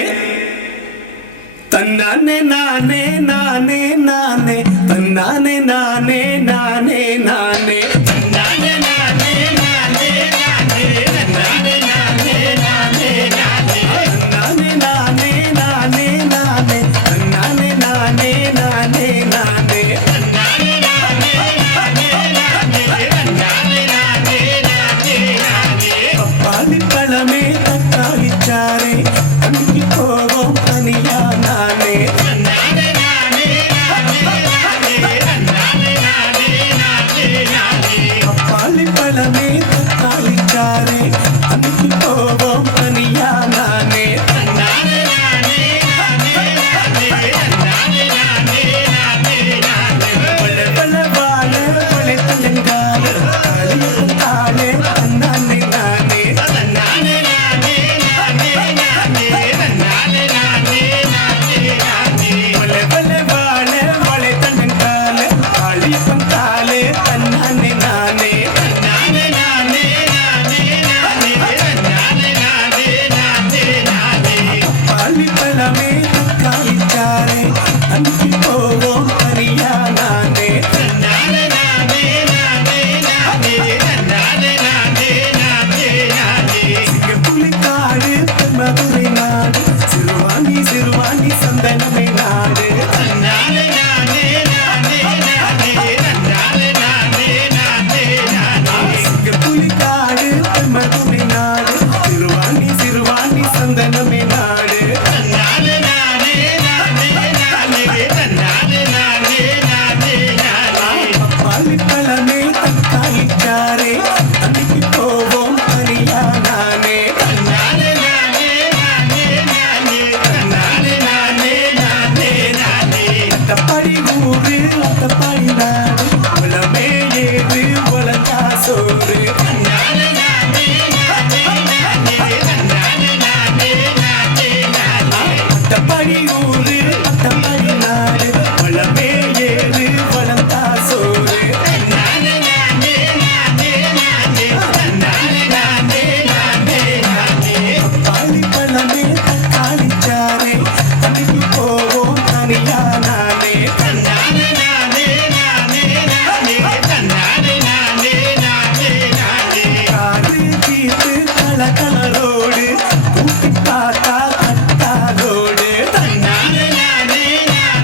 തന്നാനേ നാനേ നാനേ നാനേ തന്നാനേ നാനേ നാനേ നാനേ തന്നാനേ നാനേ നാനേ നാനേ തന്നാനേ നാനേ നാനേ നാനേ തന്നാനേ നാനേ നാനേ നാനേ തന്നാനേ നാനേ നാനേ നാനേ തന്നാനേ നാനേ നാനേ നാനേ തന്നാനേ നാനേ നാനേ നാനേ പപ്പാളി പഴമേ തക്കാളിച്ചാറേ അന്നി പോവും തനിയാ നാനേ തന്നാനേ നാനേ നാനേ നാനേ തന്നാനേ നാനേ നാനേ നാനേ പപ്പാളി പഴമേ തക്കാളിച്ചാറേ അന്നി പോവും തനിയാ നാനേ തന്നാനേ നാനേ നാനേ നാനേ തന്നാനേ നാനേ നാനേ നാനേ വല വല വാല വല തലങ്കാല താളിയും താളേ തന്നാനേ നാനേ തന്നാനേ നാനേ നാനേ നാനേ തന്നാനേ നാനേ നാനേ നാനേ വല വല വാല വല തലങ്കാല താളിയും താളേ തന്നാനേ നാനേ തന്നാനേ നാനേ നാനേ നാനേ തന്നാനേ നാനേ നാനേ നാനേ പാളി പഴമേ തക്കാളിച്ചാറേ അന്നി പോവും തനിയാ നാനേ തന്നാനേ നാനേ നാനേ നാനേ തന്നാനേ നാനേ നാനേ നാനേ സിംഗപ്പുലിക്കാട് മധുரை നാട് സിറുവാണി സിറുവാണി സന്തനമേ നാട് തന്നാനേ നാനേ നാനേ നാനേ തന്നാനേ നാനേ നാനേ നാനേ സിംഗപ്പുലിക്കാട് മധുரை നാട് സിറുവാണി സിറുവാണി സന്തനമേ നാട് തന്നാനേ നാനേ നാനേ നാനേ തന്നാനേ നാനേ നാനേ നാനേ പപ്പാളിപ്പഴമേ തക്കാളിച്ചാറേ അന്നി പോവും തനിയാ നാനേ തന്നാനേ നാനേ നാനേ നാനേ തന്നാനേ നാനേ നാനേ നാനേ അത്തപ്പടി ഊര് അത്തപ്പടി നാട് ഉളമേ ഏത് ഉളഞ്ഞാ സോറ് തന്നാനേ നാനേ നാനേ നാനേ തന്നാനേ നാനേ നാനേ നാനേ അത്തപ്പടി ഊര് അത്തപ്പടി നാട് ഉളമേ ഏത് ഉളഞ്ഞാ സോറ് തന്നാനേ നാനേ നാനേ നാനേ തന്നാനേ നാനേ നാനേ നാനേ പപ്പാളിപ്പഴമേ തക്കാളിച്ചാറേ അന്നി പോവും തനിയാ നാനേ തന്നാനേ നാനേ നാനേ നാനേ തന്നാനേ നാനേ നാനേ നാനേ കാട് ചീത്ത് കളകളറോട് കൂട്ടിപ്പാത്ത കട്ടാലോട് തന്നാനേ നാനേ നാനേ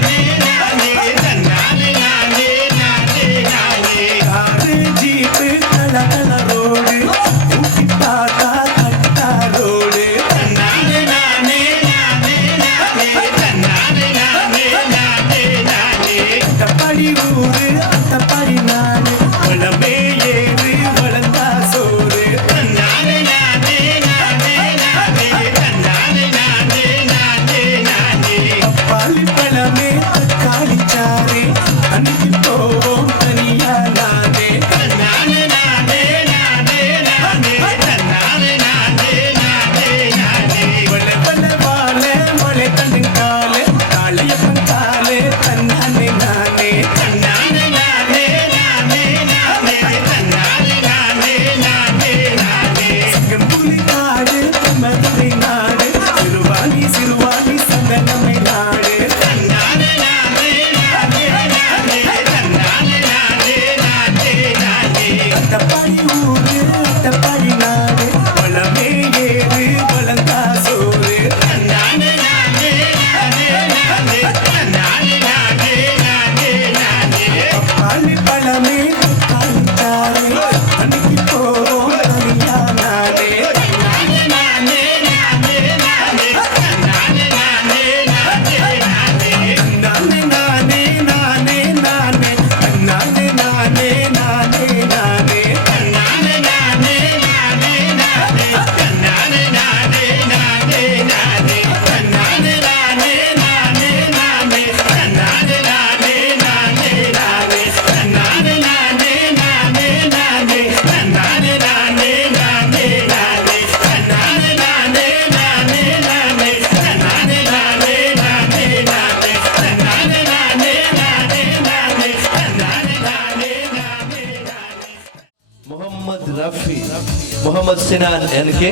Muhammad Sinan NK,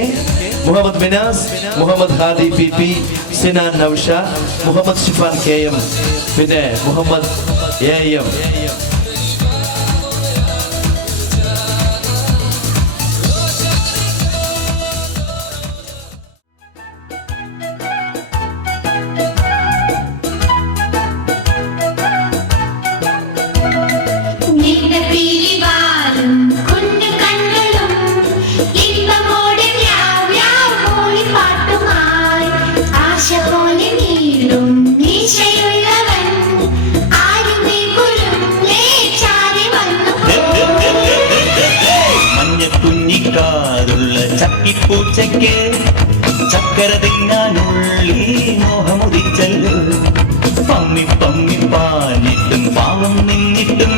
Muhammad മിനാസ്, Muhammad Hadi PP, Sinan Nausha, Muhammad Shifan KM, പിന്നെ മുഹമ്മദ് AM. ചക്കിപ്പൂച്ചയ്ക്ക് ചക്കര തിന്നാനുള്ളി മോഹമുദിച്ചല്ലോ. പമ്മി പമ്മി പാഞ്ഞിട്ടും പാവം നിന്നിട്ടും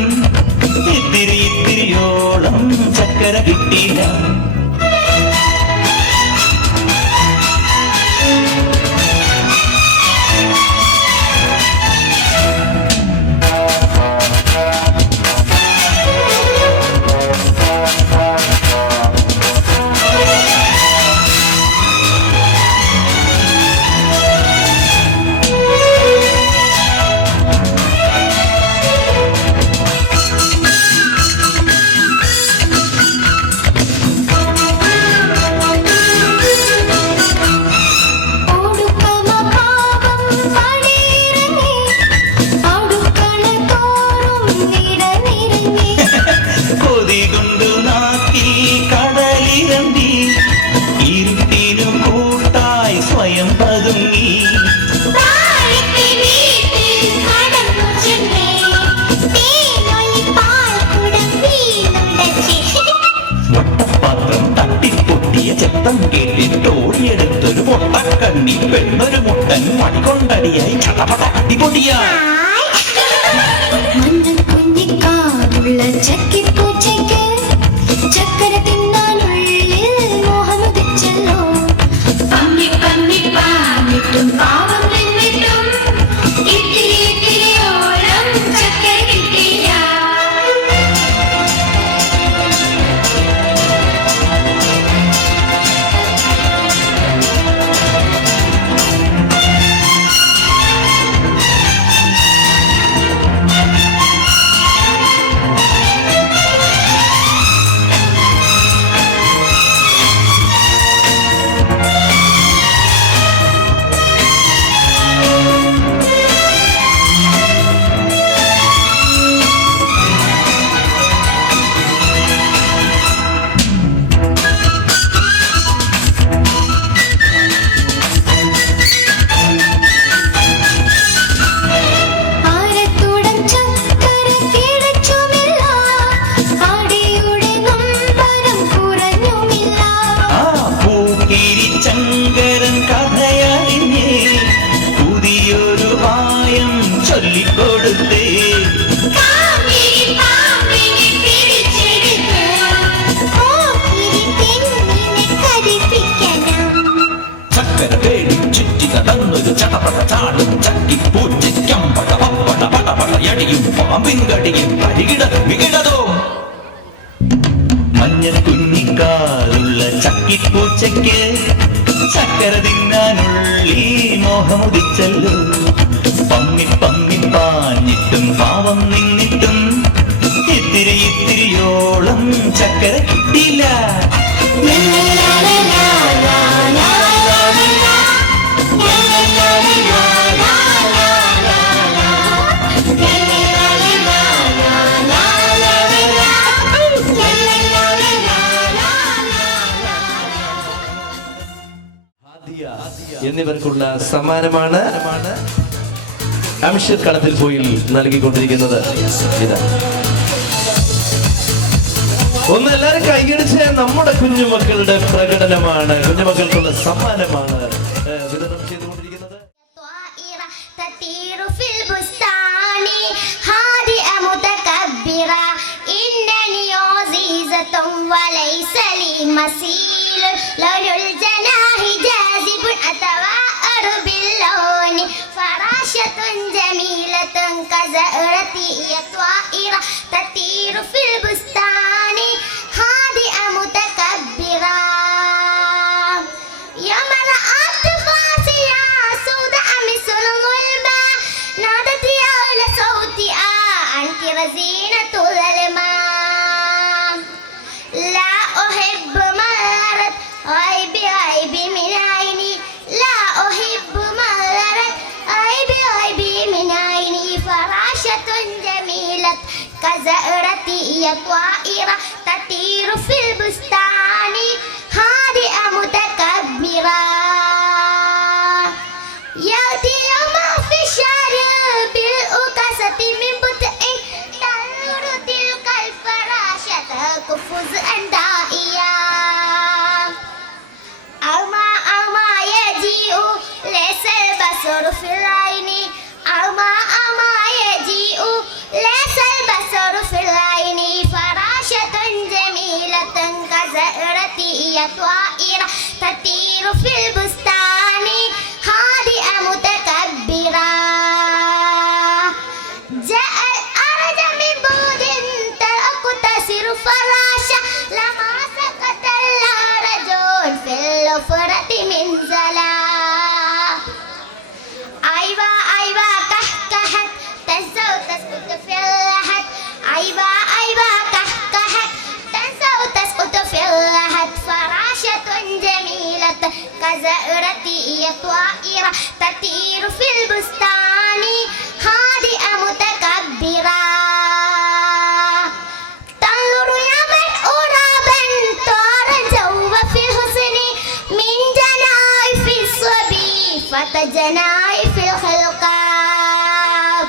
ഇത്തിരി ഇത്തിരിയോളം ചക്കര കിട്ടിയില്ല. ോടിയെടുത്തൊരു പൊട്ടക്കണ്ണി പെണ്ണൊരു മുട്ടൻ മണികൊണ്ടടിയായി ചടപടടിപൊടിയായി. ചക്കിപ്പൂച്ചയ്ക്ക് ചക്കര തിന്നാനുള്ളിൽ മോഹമുദിച്ചല്ലോ. പമ്മി പമ്മി പാഞ്ഞിട്ടും പാവം നിന്നിട്ടും ഇത്തിരി ഇത്തിരിയോളം ചക്കര കിട്ടിയില്ല. മഞ്ഞക്കുഞ്ഞിക്കാറുള്ള ചക്കിപ്പൂച്ചയ്ക്ക് ചക്കര തിന്നാനുള്ളി മോഹമുദിച്ചല്ലോ. പമ്മി പമ്മി പാഞ്ഞിട്ടും പാവം നിന്നിട്ടും ഇത്തിരി ഇത്തിരിയോളം ചക്കര കിട്ടിയില്ല. എന്നിവർക്കുള്ള സമ്മാനമാണ് അംഷർ കളത്തിൽ പോയി നൽകിക്കൊണ്ടിരിക്കുന്നത്. ഇതാ ഒന്ന് എല്ലാവരും കൈയടിച്ച് നമ്മുടെ കുഞ്ഞുമക്കളുടെ പ്രകടനമാണ്, കുഞ്ഞുമക്കൾക്കുള്ള സമ്മാനമാണ് വിതരണം ചെയ്തുകൊണ്ടിരിക്കുന്നത്. فراشة جميلة كزهرتي يا طائرة تطير في البستان هادئة متكبرة. كزهرة هي طائرة تطير في البستان هادئة متكبرة يأتي يوم في الشهر بالأكاسة من بطء تنظر تلك الفراشة قفز دائية أما يجيء ليس البصر في العين أما يجيء ليس البصر في العين فراشة جميلة كزهرة هي طائرة تطير في البستان هادئة متكبرة جاء الأرض من بعد تقتصر فراشة لما سقط الأرض في الحفرة من زلام أيوة كهكهت تنسى وتسقط في اللحد أيوة كهكهت تنسى وتسقط في اللحد فراشة جميلة كزهرة هي طائرة تطير في البستان هادئة متكبرة تنظر يوما غرابا طارا جوا في الحسن من جناح الصبي فتجناح الخلقاب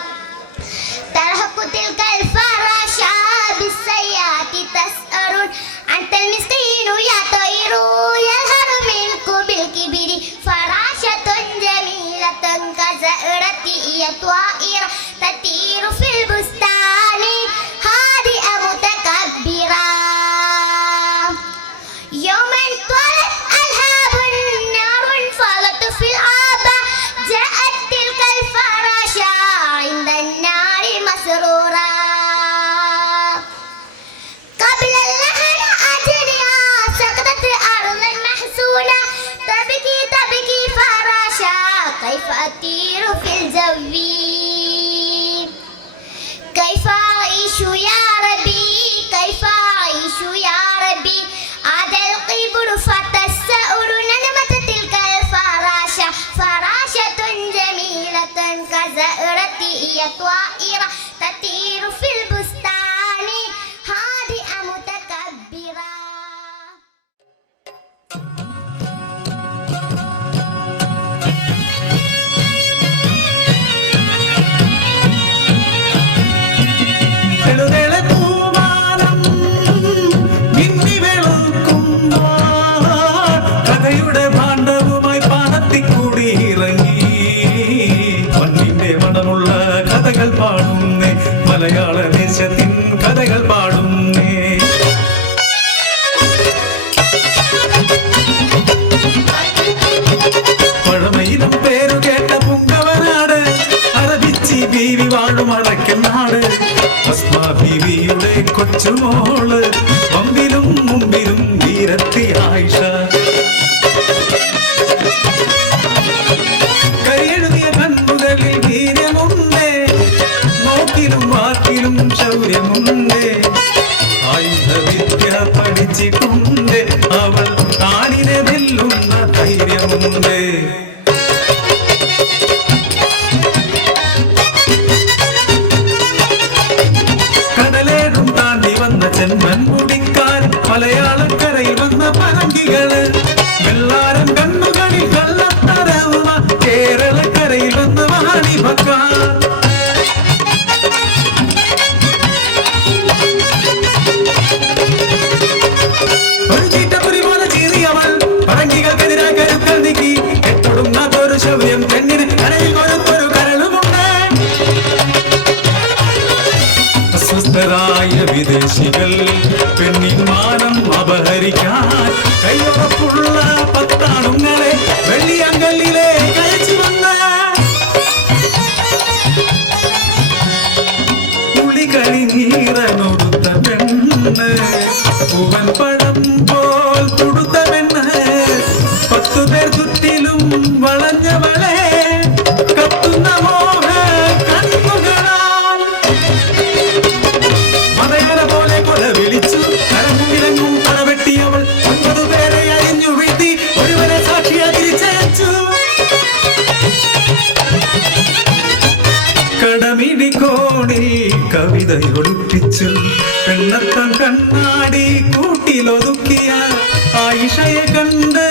ترهق تلك الفراشة بالسيئات تسأر أنت المسكين يا طير يظهر منك بالكبر فراشة جميلة كزهرة هي طائرة تطير في البستان هادئة متكبرة يوما طالت ألهاب نار فلت في الآبة جاءت تلك الفراشة عند النار مسرورة قبل اللحن أجنها سقطت أرضا محسونة تبكي فراشة كيف أطير في الجو كيف أعيش يا ربي كيف أعيش يا ربي عاد القبر فتسأر نغمة تلك الفراشة فراشة جميلة كزهرة هي طائرة تطير في البستان هادئة متكبرة കഥയുടെ ഭാണ്ഡവുമായി പാടത്തിക്കൂടി ഇറങ്ങി മണ്ണിന്റെ മണമുള്ള കഥകൾ പാടുന്നേ മലയാള ദേശത്തിൻ കഥകൾ പാടുന്നേ പഴമയിലും പേരു കേട്ട പുങ്കവനാട് അറബിച്ചി ബീവി വാഴും അടക്കൽ നാട് അസ്മാ ബീവിയുടെ കൊച്ചുമോള് പമ്പിലും മുമ്പിലും വീരത്തി ആയിഷ കൈയെഴുതിയ കണ്ണുകളിൽ വീര്യമുണ്ടേ നോക്കിലും വാക്കിലും ശൗര്യമുണ്ടേ ആയുധവിദ്യ പഠിച്ചിട്ടുണ്ട് അവൾ ആണിനെ വെല്ലുന്ന ധൈര്യമുണ്ട് കടലേടും താണ്ടി വന്ന ചെമ്മൻ മുടിക്കാർ മലയാളക്കരയിൽ വന്ന പരങ്കികള് വെള്ളാരം കണ്ണുകളിൽ കള്ളത്തരവുമ കേരളക്കരയിൽ വന്ന വാണിഭക്കാർ പറങ്കികൾക്കെതിരായി കരുക്കൾ നീക്കി കെട്ടൊടുങ്ങാത്തൊരു ശൗര്യം പെണ്ണിന് കരയിൽ കൊടുത്തൊരു കരളുമുണ്ട് അസ്വസ്ഥരായ വിദേശികൾ പെണ്ണിൻ മാനം അപഹരിക്കാൻ കൈയുറപ്പുള്ള പത്താണുങ്ങളെ വെള്ളിയങ്കലിലെ കഴിച്ചു വന്ന ഉളികളി നീറനൊടുത്ത പെണ്ണ് പൂവൻ പഴം പോൽ തുടുത്ത പെണ്ണ് 10 പേർ ചുറ്റിലും വളഞ്ഞവളെ കത്തുന്ന മോഹ കണ്ണുകളാൽ മതയര പോലെ കൊല വിളിച്ചു കരമുള്ള കവിതയൊളിപ്പിച്ചു പെണ്ണത്തം കണ്ണാടി കൂട്ടിലൊതുക്കിയ ആയിഷയെ കണ്ട്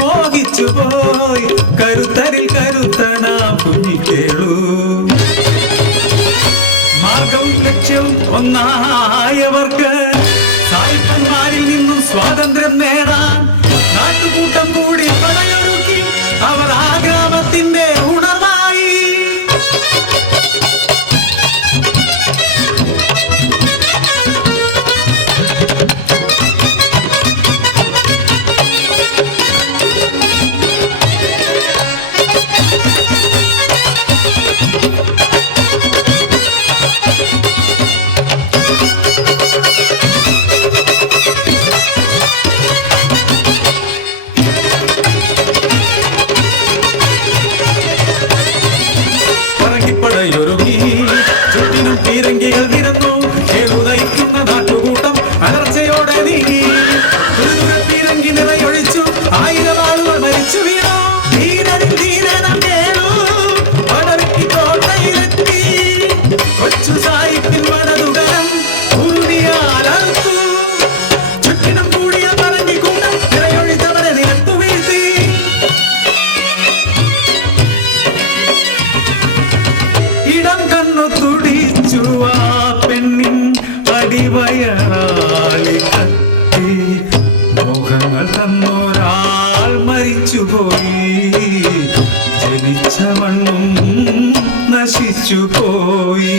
മോഹിച്ചു പോയി കരുത്തരിൽ കരുത്തണ കുഞ്ഞിക്കേളൂ മാർഗവും ലക്ഷ്യവും ഒന്നായവർക്ക് സായിപ്പന്മാരിൽ നിന്നും സ്വാതന്ത്ര്യം നേടാൻ നാട്ടുകൂട്ടം കൂടി പടയൊരുക്കി അവർ ആ ഗ്രാമത്തിന്റെ ഉണർവായി. പറങ്കിപ്പടയൊരുങ്ങി ചുറ്റിനും പീരങ്കികൾ നിരന്നു കേളുതയ്ക്കുന്ന നാട്ടുകൂട്ടം അലർച്ചയോടെ നീങ്ങി പീരങ്കി നിറയൊഴിച്ചു 1000 ആളുകൾ മരിച്ചു വീണു ധീരനും ധീരനം കേളു പടവെട്ടി കോട്ടയിലെത്തി കൊച്ചു സായിപ്പിൻ വലതുകരം ഉരുളിയാലറുത്തു ചുറ്റിനും കൂടിയ പറങ്കിക്കൂട്ടം നിറയൊഴിച്ചവരെ നിരത്തു വീഴ്ത്തി. ഇടം കണ്ണു തുടിച്ചു ആ പെണ്ണിൻ അടിവയറാളി കത്തി മോഹങ്ങൾ തന്നൊരാൾ മരിച്ചുപോയി ജനിച്ച മണ്ണും നശിച്ചുപോയി.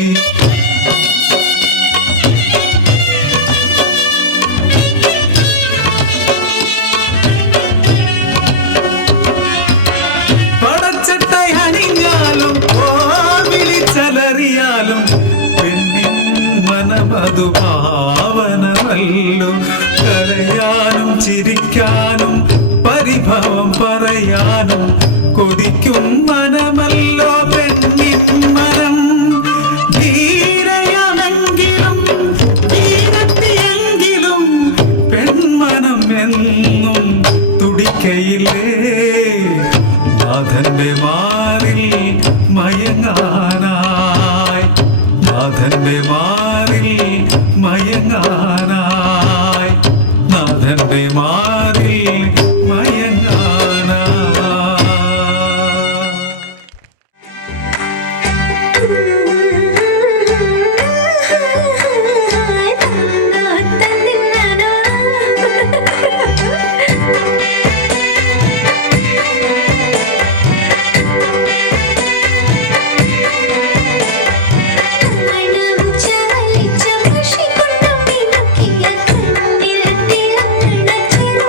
പടച്ചട്ടை അണിഞ്ഞാലും വിളിച്ചലറിയാലും പെണ്ണിൻ മനമതു പാവനമല്ലോ കരയാനും ചിരിക്കാനും പരിഭവം പറയാനും കൊതിക്കും മനമല്ലോ പെണ്ണിൻ മനം. ധീരയാണെങ്കിലും ധീരത്തിയെങ്കിലും പെൺമനം എന്നും തുടിക്കയില്ലേ നാഥന്റെ മാറിൽ മയങ്ങാനായി നാഥന്റെ മാറിൽ മയങ്ങാനായി നാഥന്റെ മാറിൽ മയങ്ങാനായി. ചാലിച്ച പക്ഷി കൊണ്ടു മിനുക്കിയ കണ്ണിൽ തിളങ്ങണ ചിറ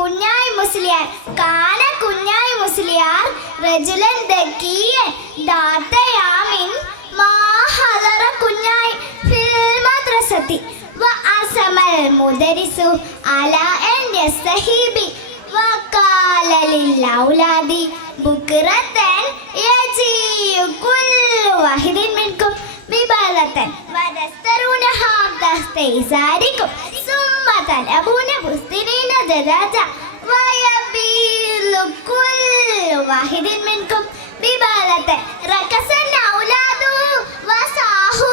കുഞ്ഞായി മുസ്ലിയാർ കാന കുഞ്ഞായി മുസ്ലിയാർ റജുലൻ ദക്കിയൻ ദാതയാമിൻ മാ ഹദറ കുഞ്ഞായി ഫിൽ മദ്രസതി വഅസമൽ മുദരിസു അലാ അൻ യസ്തഹീബി വഖാല ലിൽ ഔലാദി ബുക്റതൻ യജിയു കുല്ലു വാഹിദിൻ മിൻകും ബിബാലതൻ വദസ്തറൂനഹാ ദസ്തൈസാരികും സുമ്മ തലബൂന ബുസ്തിരീന ദദാജ വയബീലു കുല്ലു വാഹിദിൻ മിൻകും ബിബാലതൻ റകസൻ ഔലാദു വസാഹു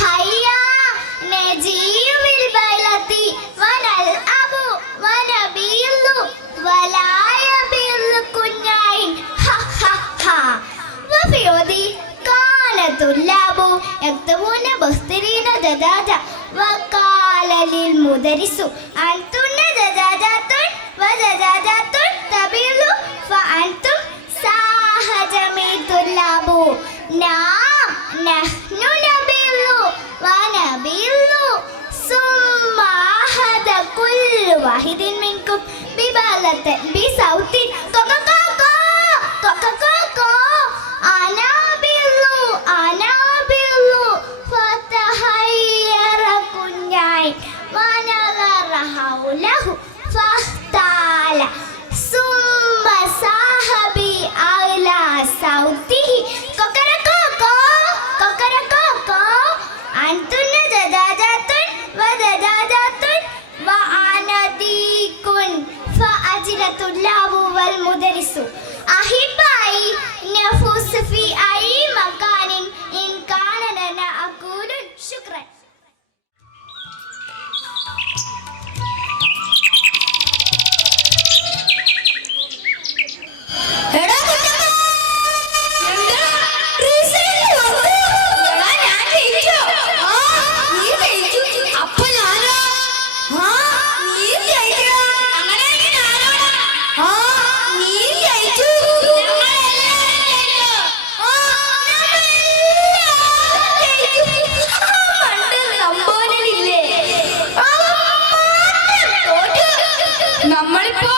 ഹയ്യാ നജിയു ബിൽ ബൈലതി വനൽ അബു വനബീലു വലായബീലു കുഞ്ഞായിൻ ഹ ഹ ഹ വഫിയോദി തുല്ലാബു യക്തബൂന ബസ്തിരീന ദദാജ വഖാല ലിൽ മുദരിസു അൻതുന്ന ദദാജത്തുൻ വദദാജത്തുൻ തബീലു ഫഅൻതും സാഹജമി തുല്ലാബു നാം നഹ്നു നബീലു വനബീലു സുമ്മ അഹദ കുല്ലു വാഹിദിൻ മിൻകും ബിബാലതൻ ബിസൗത്തിൻ കൊക്കക്കോ കൊക്കക്കോ അനാബിലു അനാബിലു ഫതഹയ്യറ കുഞ്ഞായി വനഗറ ഹൗലഹു ഫഖ്താല സുമ്മ സാഹബി അലാ സൗതിഹി കൊക്കരക്കോ അൻതുന്ന ദദാജത്തുൻ വദദാജത്തുൻ വഅനദീകുൻ ഫഅജ്ലതുല്ലാഹു വൽ മുദരിസു അഹിബായി നഫൂസ് ഫി ഐ മകാനിൻ ഇൻ കാന ലനാ അഖൂലു ശുക്രൻ. നമ്മളിപ്പോ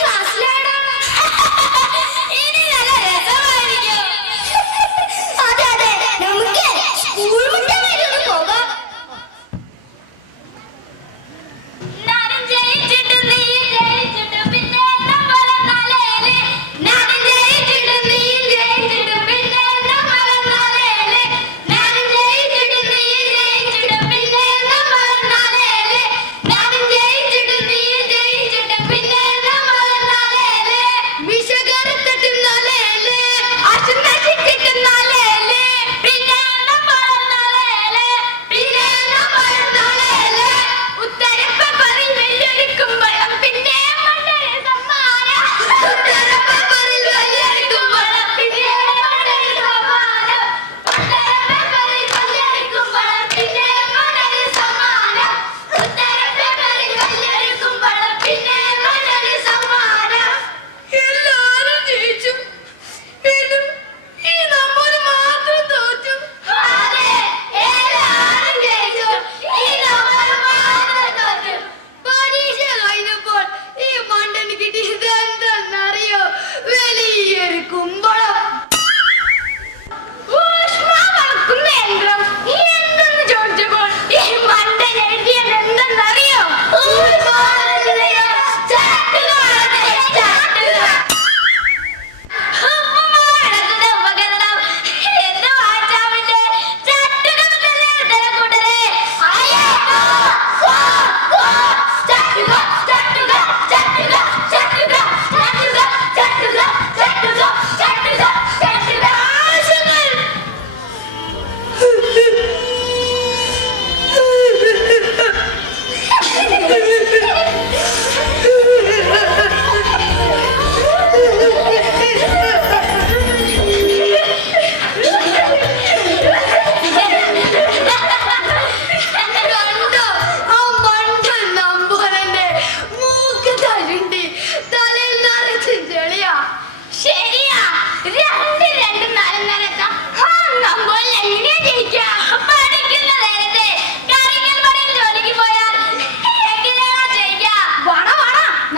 ക്ലാസ്സിലാണ്. ഇനി നല്ല രസമായിരിക്കും. അതെ അതെ, നമുക്ക് സ്കൂൾ മുറ്റം വരെ ഒന്ന് പോകാം. നാനും ജയിച്ചിട്ട് നീയും ജയിച്ചിട്ട് പിന്നെ നമ്മളെ തലയില്. നാനും ജയിച്ചിട്ട് നീയും ജയിച്ചിട്ട് പിന്നെ നമ്മളെ തലയില്. നാനും ജയിച്ചിട്ട് നീയും ജയിച്ചിട്ട് പിന്നെ നമ്മളെ തലയില്. നാനും ജയിച്ചിട്ട് നീയും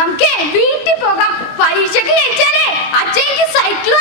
നമുക്ക് വീട്ടിൽ പോകാം. പരീക്ഷയ്ക്ക് ജയിച്ചാലേ അച്ഛൻ എനിക്ക് സൈക്കിൾ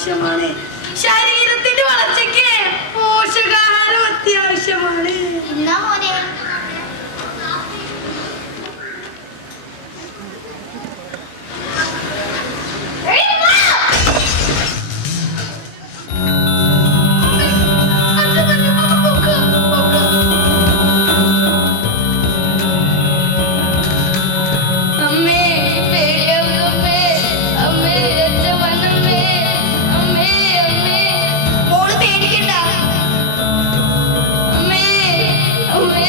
അത്യാവശ്യമാണ്. ശരീരത്തിന്റെ വളർച്ചയ്ക്ക് പോഷകാഹാരം അത്യാവശ്യമാണ്. എന്നാ മോനെ അമ്മേ പേടിയാവുന്നമ്മേ. അമ്മേ അച്ഛൻ വന്നമ്മേ. അമ്മേ അമ്മേ മോള് പേടിക്കണ്ട. അമ്മേ അമ്മേ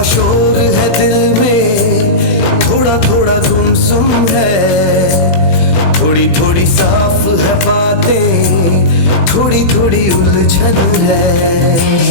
थोड़ा शोर है दिल में, थोड़ा थोड़ा गुमसुम है, थोड़ी थोड़ी साफ है बातें, थोड़ी थोड़ी उलझन है।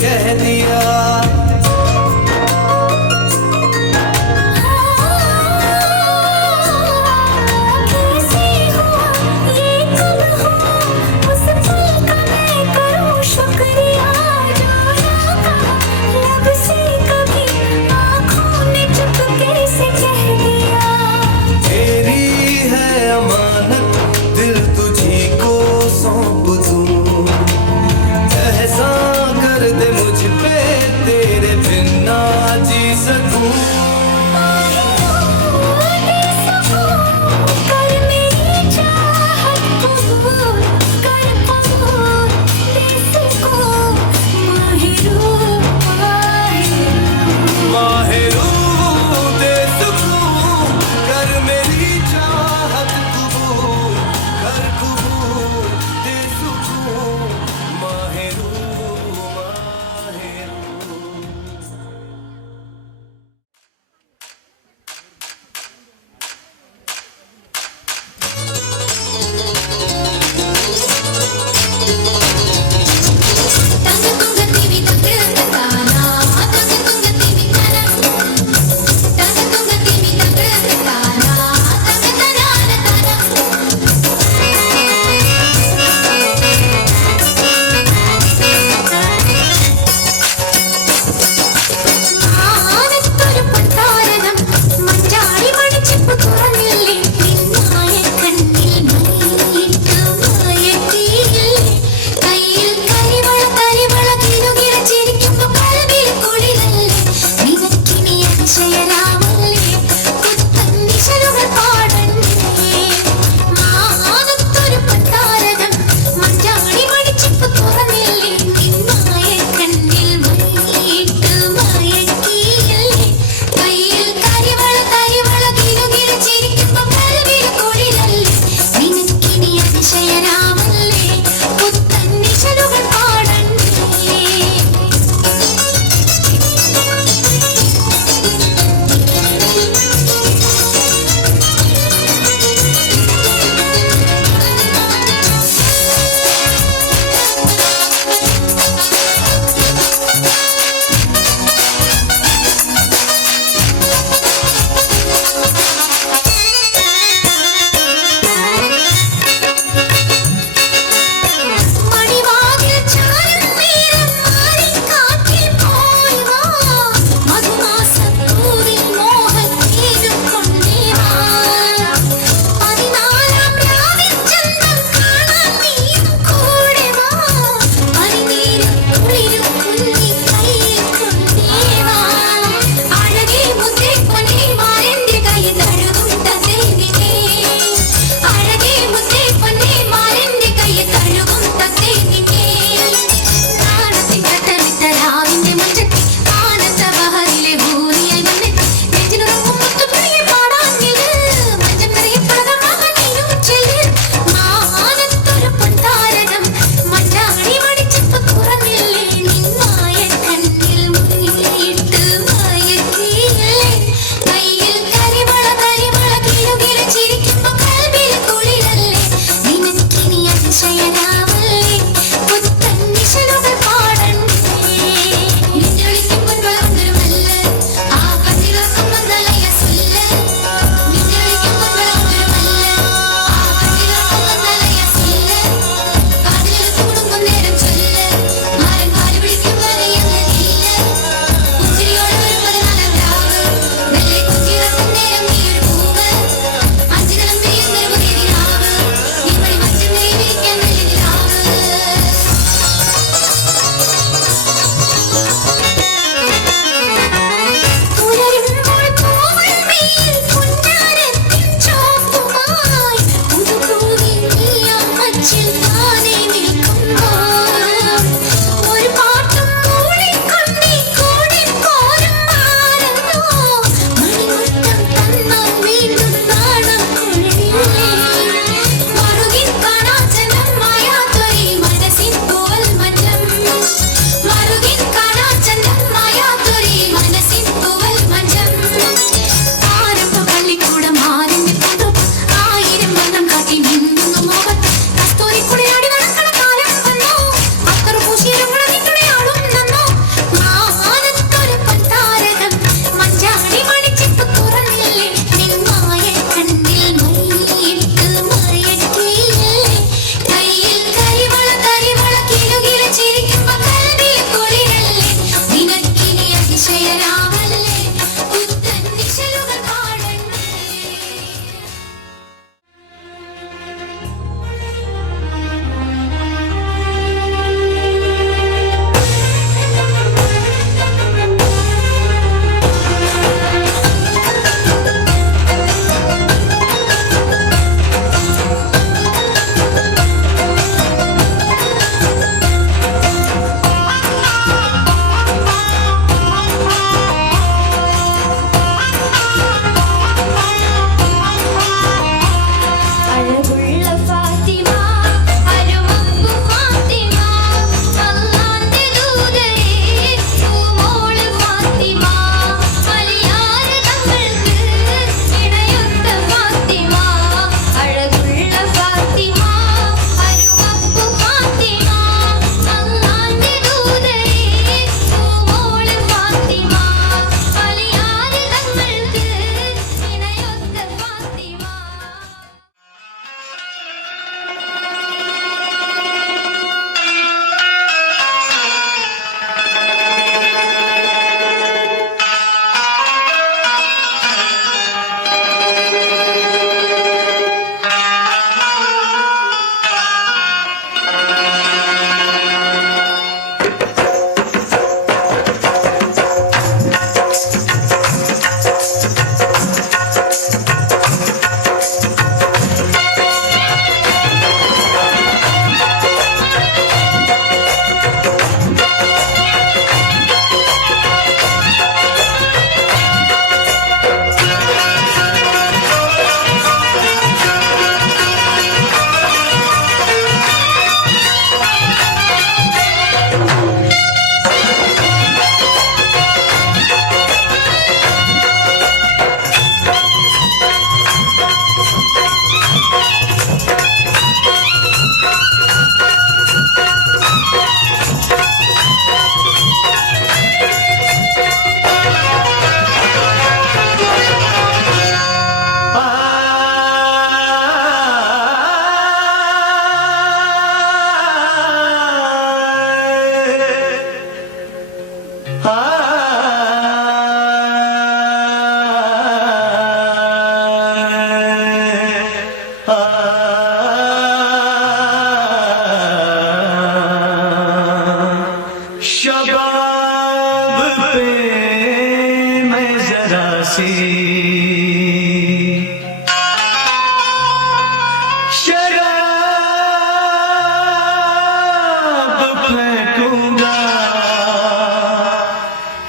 कह दिया मुझ पे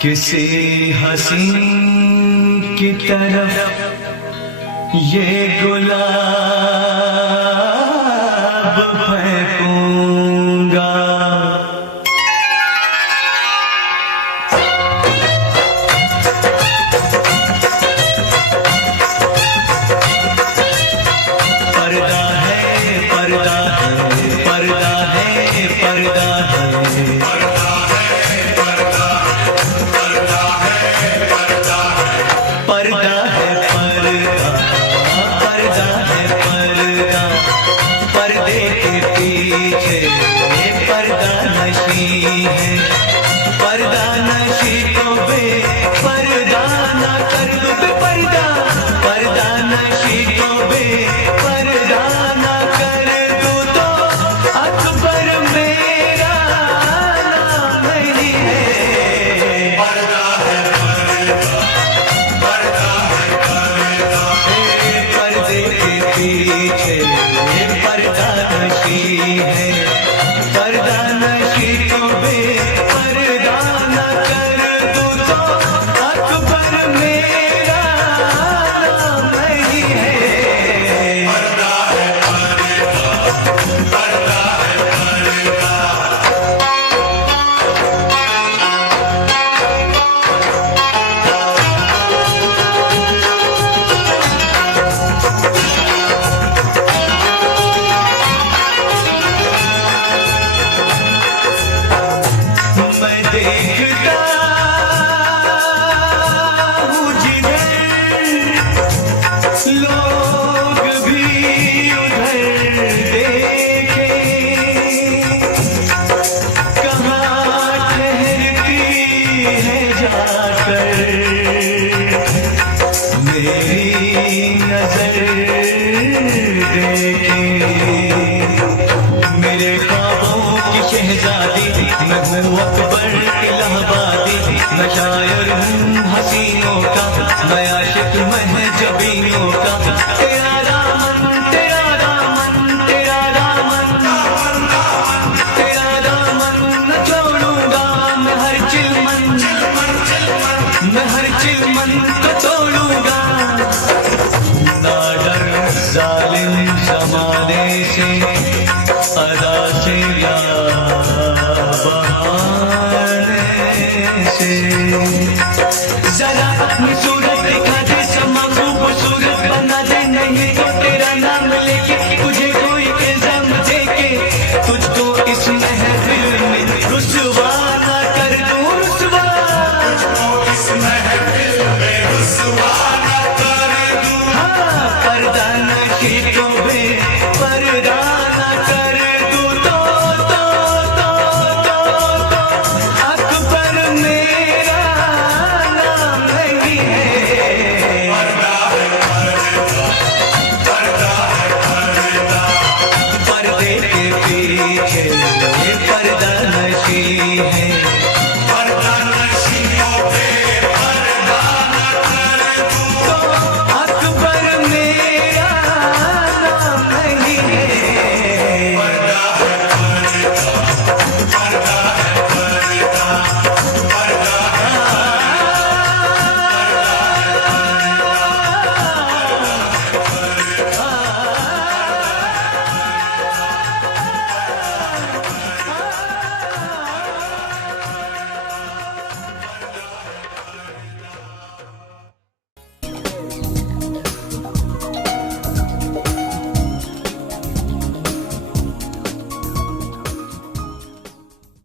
किसी हसी की तरफ ये गुलाब फेंकूंगा। पर्दा है पर्दा है पर्दा है पर्दा है पर्दा है पर्दा है पर्दा पर्दे के पीछे पर्दा नशी है। पर्दा नशी को बे पर्दा ना कर दो बे पर्दा पर्दा नशी को बे पर्दा ना कर दो तो अकबर मेरा नाम नहीं है। पर्दा है पर्दे के पीछे पर्दा नशी है। पर्दा नशी को बे पर्दा न कर दो तो अकबर मेरा नाम नहीं है। पर्दा है पर्दा है मैं देखता हूँ जिधर लोग भी उधर देखे। कहाँ ठहरती है जाकर मेरी नजर देखे। मेरे ख्वाबों की शहजादी मैं हूँ अकबर इलाहाबादी। मैं शायर हूँ हसीनों का मैं आशिक महजबीनों का। तेरा दामन तेरा दामन तेरा दामन तेरा दामन न छोड़ूंगा। मैं हर चिलमन को तोड़ूंगा। ना डर जालिम ज़माने से अदा से या बहाने से। जरा अपनी सूरत दिखा दे समा खूबसूरत बना दे नहीं तो तेरा नाम लेके तुझे कोई इल्जाम देके तुझको इस महफिल में रुसवा ना कर दूं। रुसवा इस महफिल में रुसवा ना कर दूं। हाँ पर्दा नशी को बे